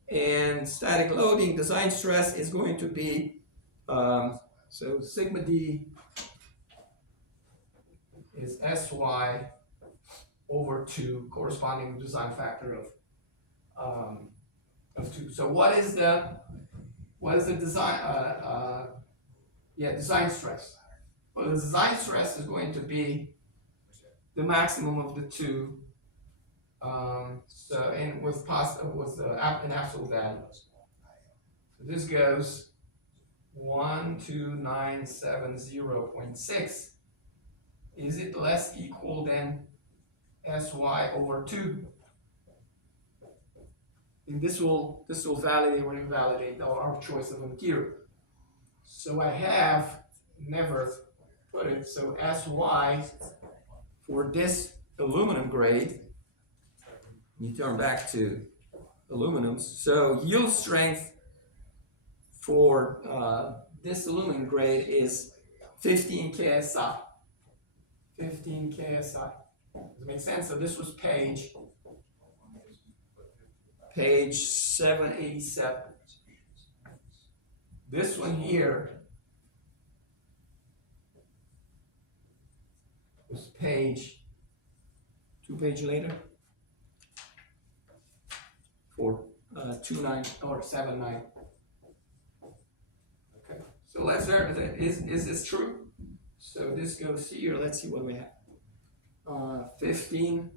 And static loading, design stress is going to be, so sigma D is SY over 2, corresponding to design factor of 2. So what is the design, design stress? Well, the design stress is going to be the maximum of the 2, so, and with an absolute value. So this goes 12970.6. Is it less equal than SY over 2? And this will validate or invalidate our choice of a material. So I have never put it, so Sy for this aluminum grade, you turn back to aluminums, so yield strength for this aluminum grade is 15 KSI. 15 KSI. Does it make sense? So this was page 787. This one here was two page later, for 29 or 79. Okay, so let's start. Is this true? So this goes here. Let's see what we have. 15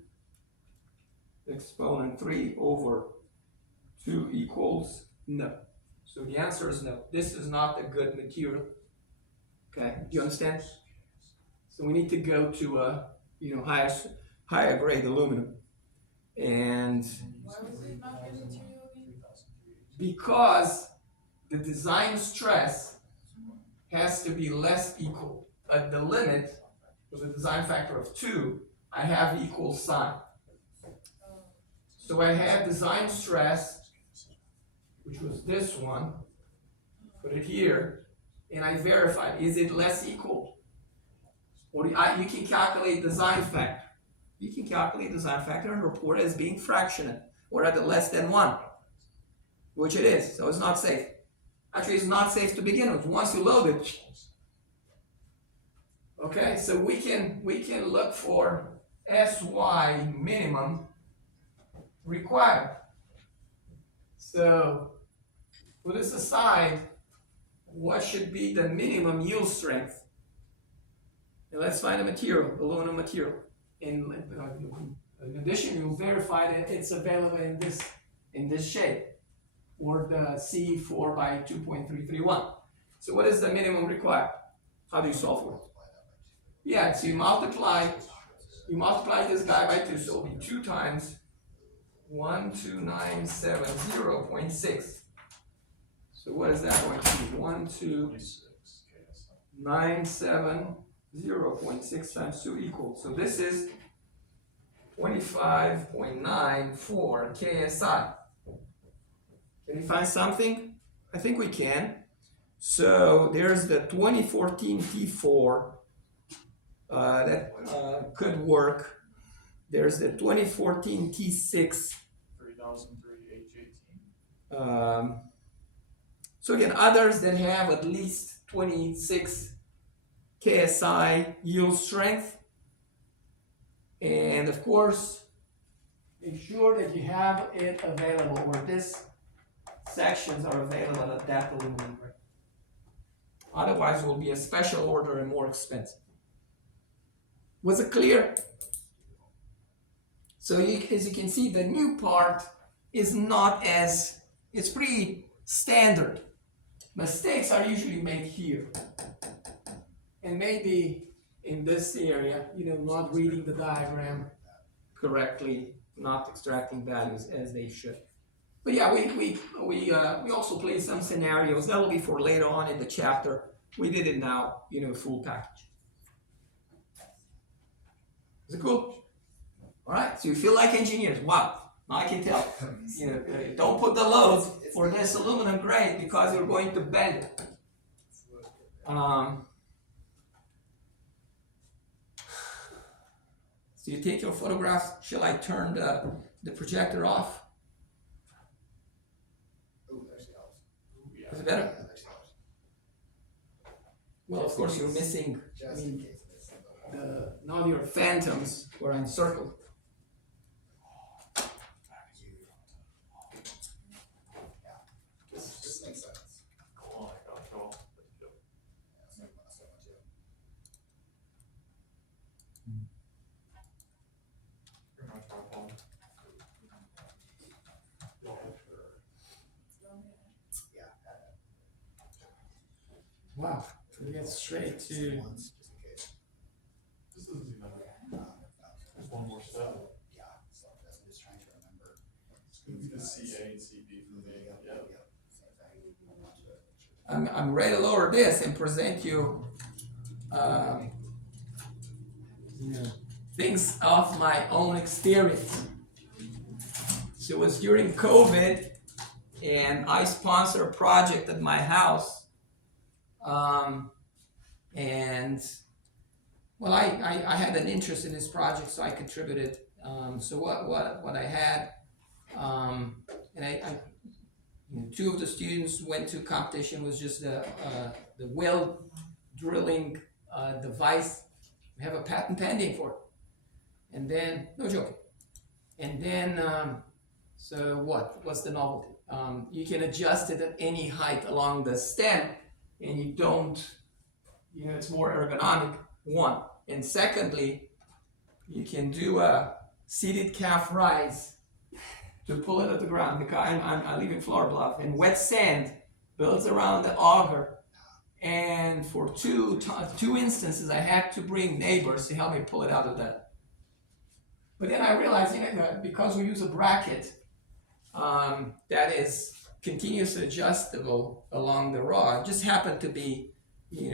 exponent 3 over 2 equals no. So the answer is no. This is not a good material. Okay, do you understand? So we need to go to a higher grade aluminum, and Why was it not good material again? because the design stress has to be less equal. At the limit with a design factor of 2, I have equal sign. So I had design stress, which was this one, put it here, and I verified, is it less equal? Or you can calculate design factor. You can calculate design factor and report it as being fractional, or at the less than 1, which it is, so it's not safe. Actually, it's not safe to begin with. Once you load it, okay, so we can look for Sy minimum required. So put this aside, what should be the minimum yield strength? And let's find a material, aluminum material. In addition, you'll verify that it's available in this shape, or the C4 by 2.331. So what is the minimum required? How do you solve for it? Yeah, so you multiply this guy by 2, so it'll be 2 times 12970.6. So what is that going to be? 12970.6 times 2 equals. So this is 25.94 KSI. Can you find something? I think we can. So there's the 2014 T4 that could work. There's the 2014 T6. 3003 H18. So again, others that have at least 26 KSI yield strength. And of course, make sure that you have it available, or this sections are available at that aluminum grade. Otherwise, it will be a special order and more expensive. Was it clear? So as you can see, the new part is not as, it's pretty standard. Mistakes are usually made here. And maybe in this area, not reading the diagram correctly, not extracting values as they should. But yeah, we also play some scenarios. That will be for later on in the chapter. We did it now, full package. Is it cool? All right, so you feel like engineers. Wow, now I can tell. Don't put the load for this aluminum grade because you're going to bend it. So you take your photographs. Shall I turn the projector off? Ooh, there's the elves. Is it better? Yeah, there's the elves. Well, of course, you're missing Just in case this. now your phantoms were encircled. This makes sense. Oh my gosh, oh. Yeah, so much too. Pretty much my phone. Yeah. Wow, we get straight Just to. once, just in case. This isn't even, No. just one more step. Yeah, so that's, I'm just trying to remember. It's gonna be the CA and CB for me, yeah. Same thing. Hold on to it. I'm ready to lower this and present you um, things of my own experience. So it was during COVID, and I sponsored a project at my house. And well, I had an interest in this project, so I contributed. So what I had, and two of the students went to competition, was just the well drilling device. We have a patent pending for it. And then, no joking. And then, so what's the novelty? You can adjust it at any height along the stem, and you don't, it's more ergonomic, one. And secondly, you can do a seated calf rise to pull it at the ground. Because I live in Florida Bluff, and wet sand builds around the auger. And for two instances, I had to bring neighbors to help me pull it out of that. But then I realized that because we use a bracket that is continuously adjustable along the rod, just happened to be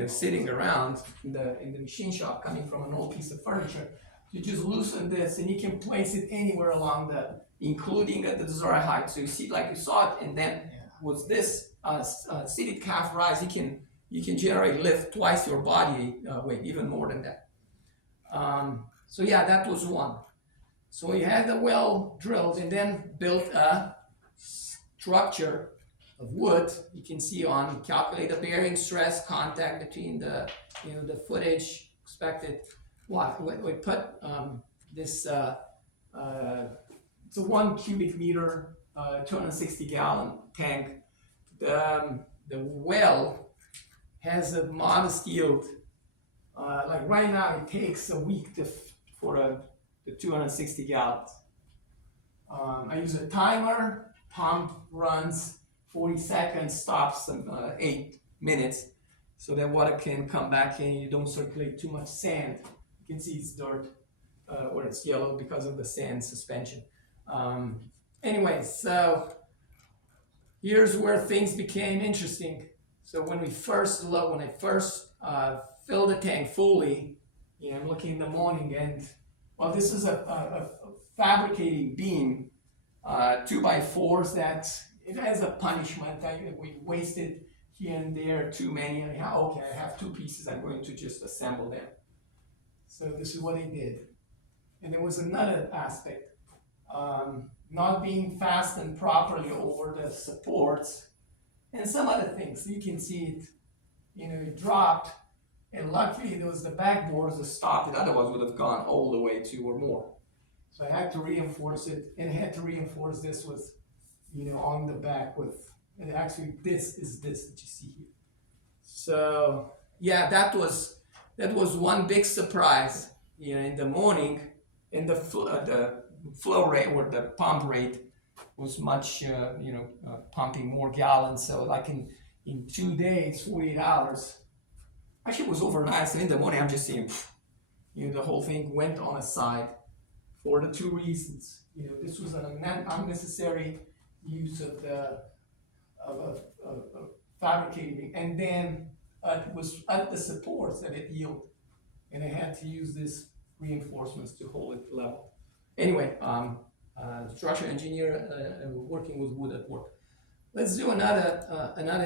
sitting around in the machine shop, coming from an old piece of furniture. You just loosen this, and you can place it anywhere along including at the desired height. So you see, like you saw it, and then with this seated calf rise, you can generate lift twice your body weight, even more than that. So yeah, that was one. So we had the well drilled, and then built a structure of wood. You can see calculate the bearing stress contact between the footage expected. We put this it's a 1 cubic meter 260 gallon tank. The well has a modest yield. Like right now, it takes a week for the 260 gallons. I use a timer. Pump runs 40 seconds, stops in 8 minutes, so that water can come back in. You don't circulate too much sand. You can see it's dirt, or it's yellow because of the sand suspension. Anyway, so here's where things became interesting. So when I first filled the tank fully, I'm looking in the morning, and well, this is a fabricating beam, 2x4s that it has a punishment. We wasted here and there too many. Okay, I have 2 pieces. I'm going to just assemble them. So this is what they did. And there was another aspect, not being fastened properly over the supports, and some other things. You can see it, it dropped, and luckily there was the backboards that stopped it. Otherwise, it would have gone all the way 2 or more. So I had to reinforce it, and I had to reinforce this with, on the back with, and actually this is this that you see here. So yeah, that was one big surprise, in the morning, and the flow rate or the pump rate was much, pumping more gallons. So like in 2 days, 48 hours, actually it was overnight. So in the morning, I'm just seeing, the whole thing went on a side for the 2 reasons. This was an unnecessary use of fabricating, and then it was at the supports that it yielded, and I had to use these reinforcements to hold it level. Anyway, structural engineer working with wood at work. Let's do another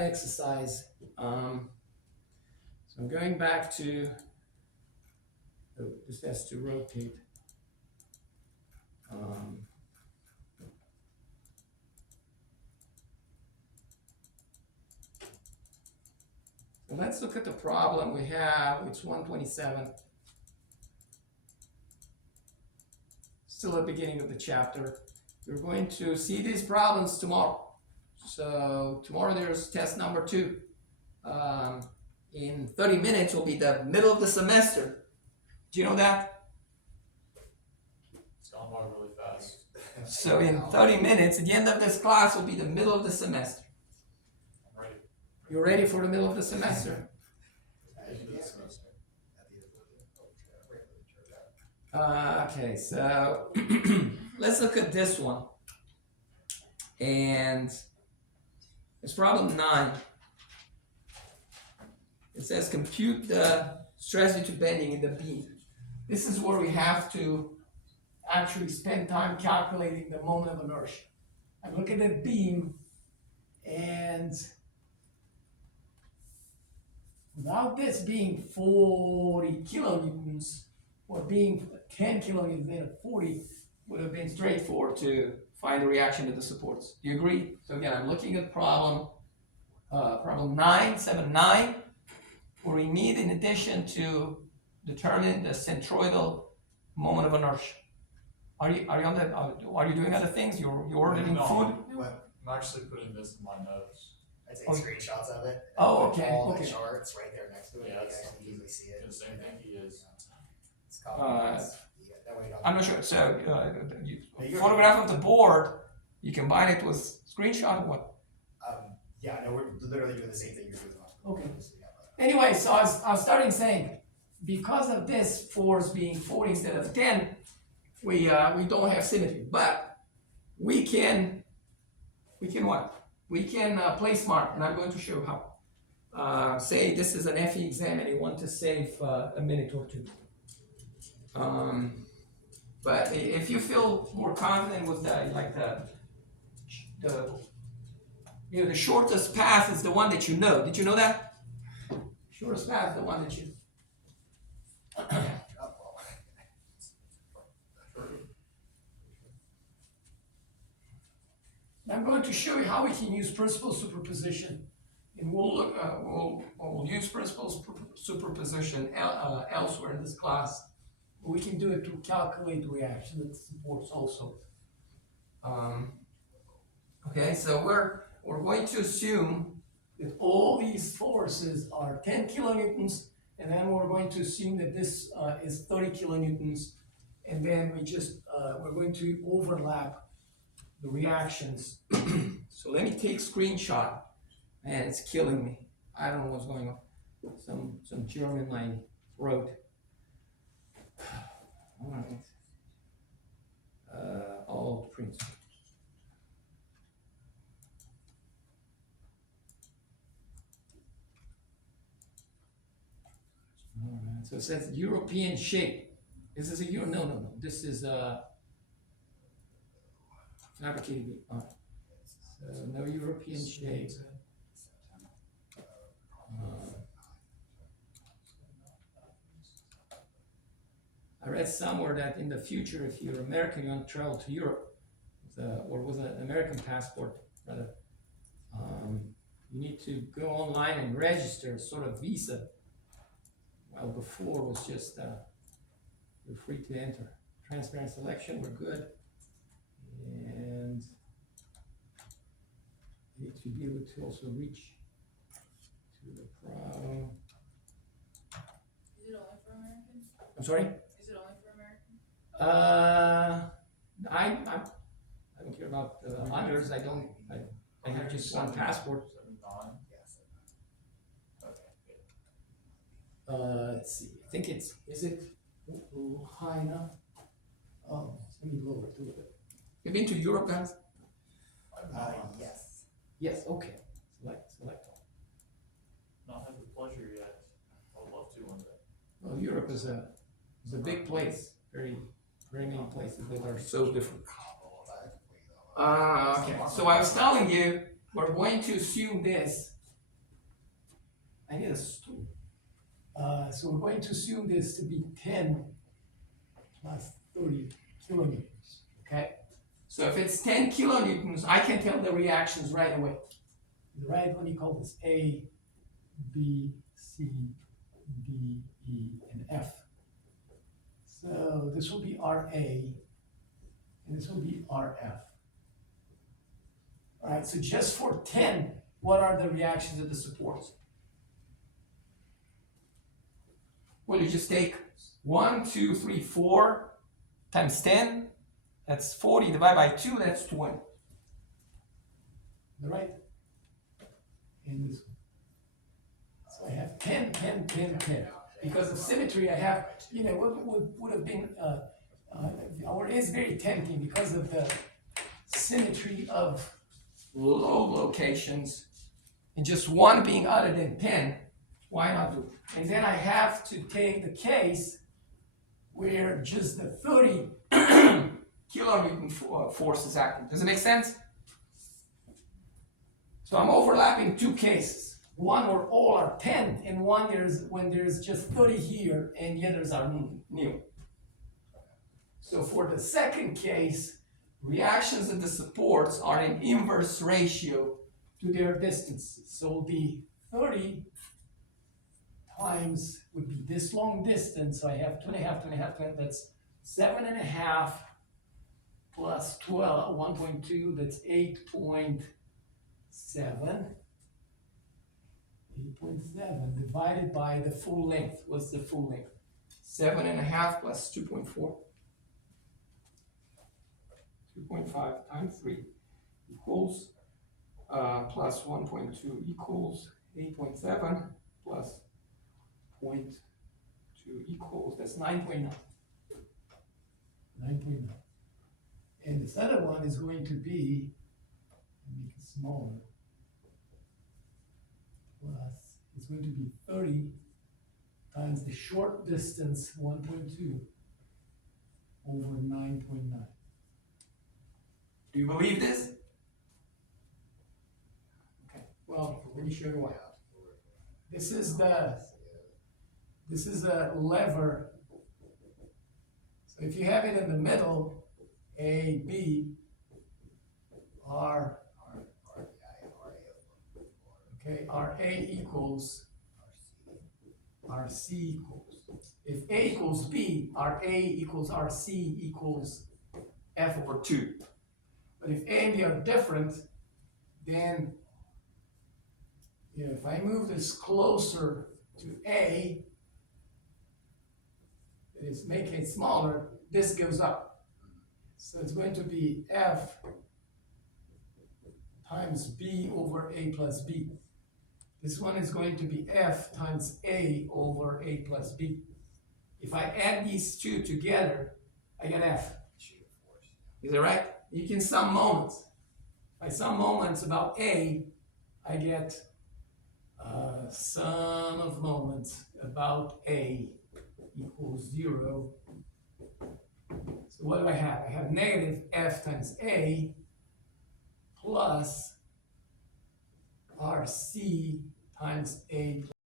exercise. So I'm going back to. This has to rotate. So let's look at the problem we have. It's 127. Still at the beginning of the chapter. You're going to see these problems tomorrow. So tomorrow there's test number 2. In 30 minutes will be the middle of the semester. Do you know that? It's gone by really fast. So in 30 minutes, at the end of this class will be the middle of the semester. I'm ready. You're ready for the middle of the semester? Okay, so let's look at this one. And it's problem 9. It says compute the stress due to bending in the beam. This is where we have to actually spend time calculating the moment of inertia. I look at the beam, and without this being 40 kilonewtons, or being 10 kilonewtons instead of 40, would have been straightforward to find the reaction to the supports. Do you agree? So again, I'm looking at problem 979, where we need, in addition to determine the centroidal moment of inertia. Are you on that? Are you doing other things? You're ordering No. food? What, I'm actually putting this in my notes. I take Oh. screenshots of it. Oh, and put okay, all okay. the charts right there next to it, Yeah, you it's- guys can easily see it. The same thing he is. It's copy. Yeah, that way you don't- I'm not sure. So, you're- photograph of the board. You combine it with screenshot or what? Yeah, no, we're literally doing the same thing you're doing. Okay. So, yeah, but- Anyway, so I was starting saying, because of this force being 40 instead of 10, we don't have symmetry, but we can what? We can play smart, and I'm going to show how. Say this is an FE exam and you want to save a minute or two. But if you feel more confident with the shortest path is the one that you know. Did you know that? Shortest path is the one that you. Oh, well. I'm going to show you how we can use principal superposition, and we'll look. We'll use principal superposition elsewhere in this class. We can do it to calculate the reaction that supports also. Okay, so we're going to assume that all these forces are 10 kilonewtons, and then we're going to assume that this is 30 kilonewtons, and then we're going to overlap the reactions. So let me take screenshot. Man, it's killing me. I don't know what's going on. Some germ in my throat. All right. Alt print. All right. So it says European shape. Is this a Euro? No. This is a fabricated beam. All right. So no European shape. I read somewhere that in the future, if you're American, you want to travel to Europe, or with an American passport, rather, you need to go online and register sort of visa. While before it was just you're free to enter. Transparent selection, we're good, and you need to be able to also reach to the problem. Is it only for Americans? I'm sorry. Is it only for Americans? I don't care about others. I have just one passport. 79. Yes. Okay. Let's see. I think is it a little high enough? Oh, let me lower it a little bit. You've been to Europe, guys? Yes. Yes. Okay. Select. Not had the pleasure yet. I would love to one day. Well, Europe is a big place. Very many places that are so different. Okay. So I was telling you, we're going to assume this. I need a stool. So we're going to assume this to be 10 plus 30 kilonewtons, okay? So if it's 10 kilonewtons, I can tell the reactions right away. Right, what do you call this? A, B, C, D, E, and F. So this will be RA, and this will be RF. All right, so just for 10, what are the reactions of the supports? Well, you just take 1, 2, 3, 4 times 10, that's 40, divided by 2, that's 20. All right? And this one. So I have 10, 10, 10, 10. Because of symmetry, I have, what would have been, or is very tempting because of the symmetry of low locations, and just one being other than 10, Why not do? And then I have to take the case where just the 30 kilonewton force is acting. Does it make sense? So I'm overlapping two cases. One where all are 10, and one when there's just 30 here, and the others are new. So for the second case, reactions at the supports are in inverse ratio to their distances. So the 30 times would be this long distance, so I have 2.5, that's 7.5 plus 12, 1.2, that's 8.7. 8.7 divided by the full length. What's the full length? 7.5 plus 2.4. 2.5 times 3 equals, plus 1.2 equals 8.7 plus 0.2 equals, that's 9.9. 9.9. And this other one is going to be, make it smaller, plus, it's going to be 30 times the short distance, 1.2, over 9.9. Do you believe this? Okay, well, let me show you why. This is a lever. So if you have it in the middle, A, B, R, okay, RA equals RC equals. If A equals B, RA equals RC equals F over 2. But if A and B are different, then if I move this closer to A, that is making it smaller, this goes up. So it's going to be F times B over A plus B. This one is going to be F times A over A plus B. If I add these two together, I get F. Is that right? You can sum moments. If I sum moments about A, I get sum of moments about A equals 0. So what do I have? I have negative F times A plus RC times A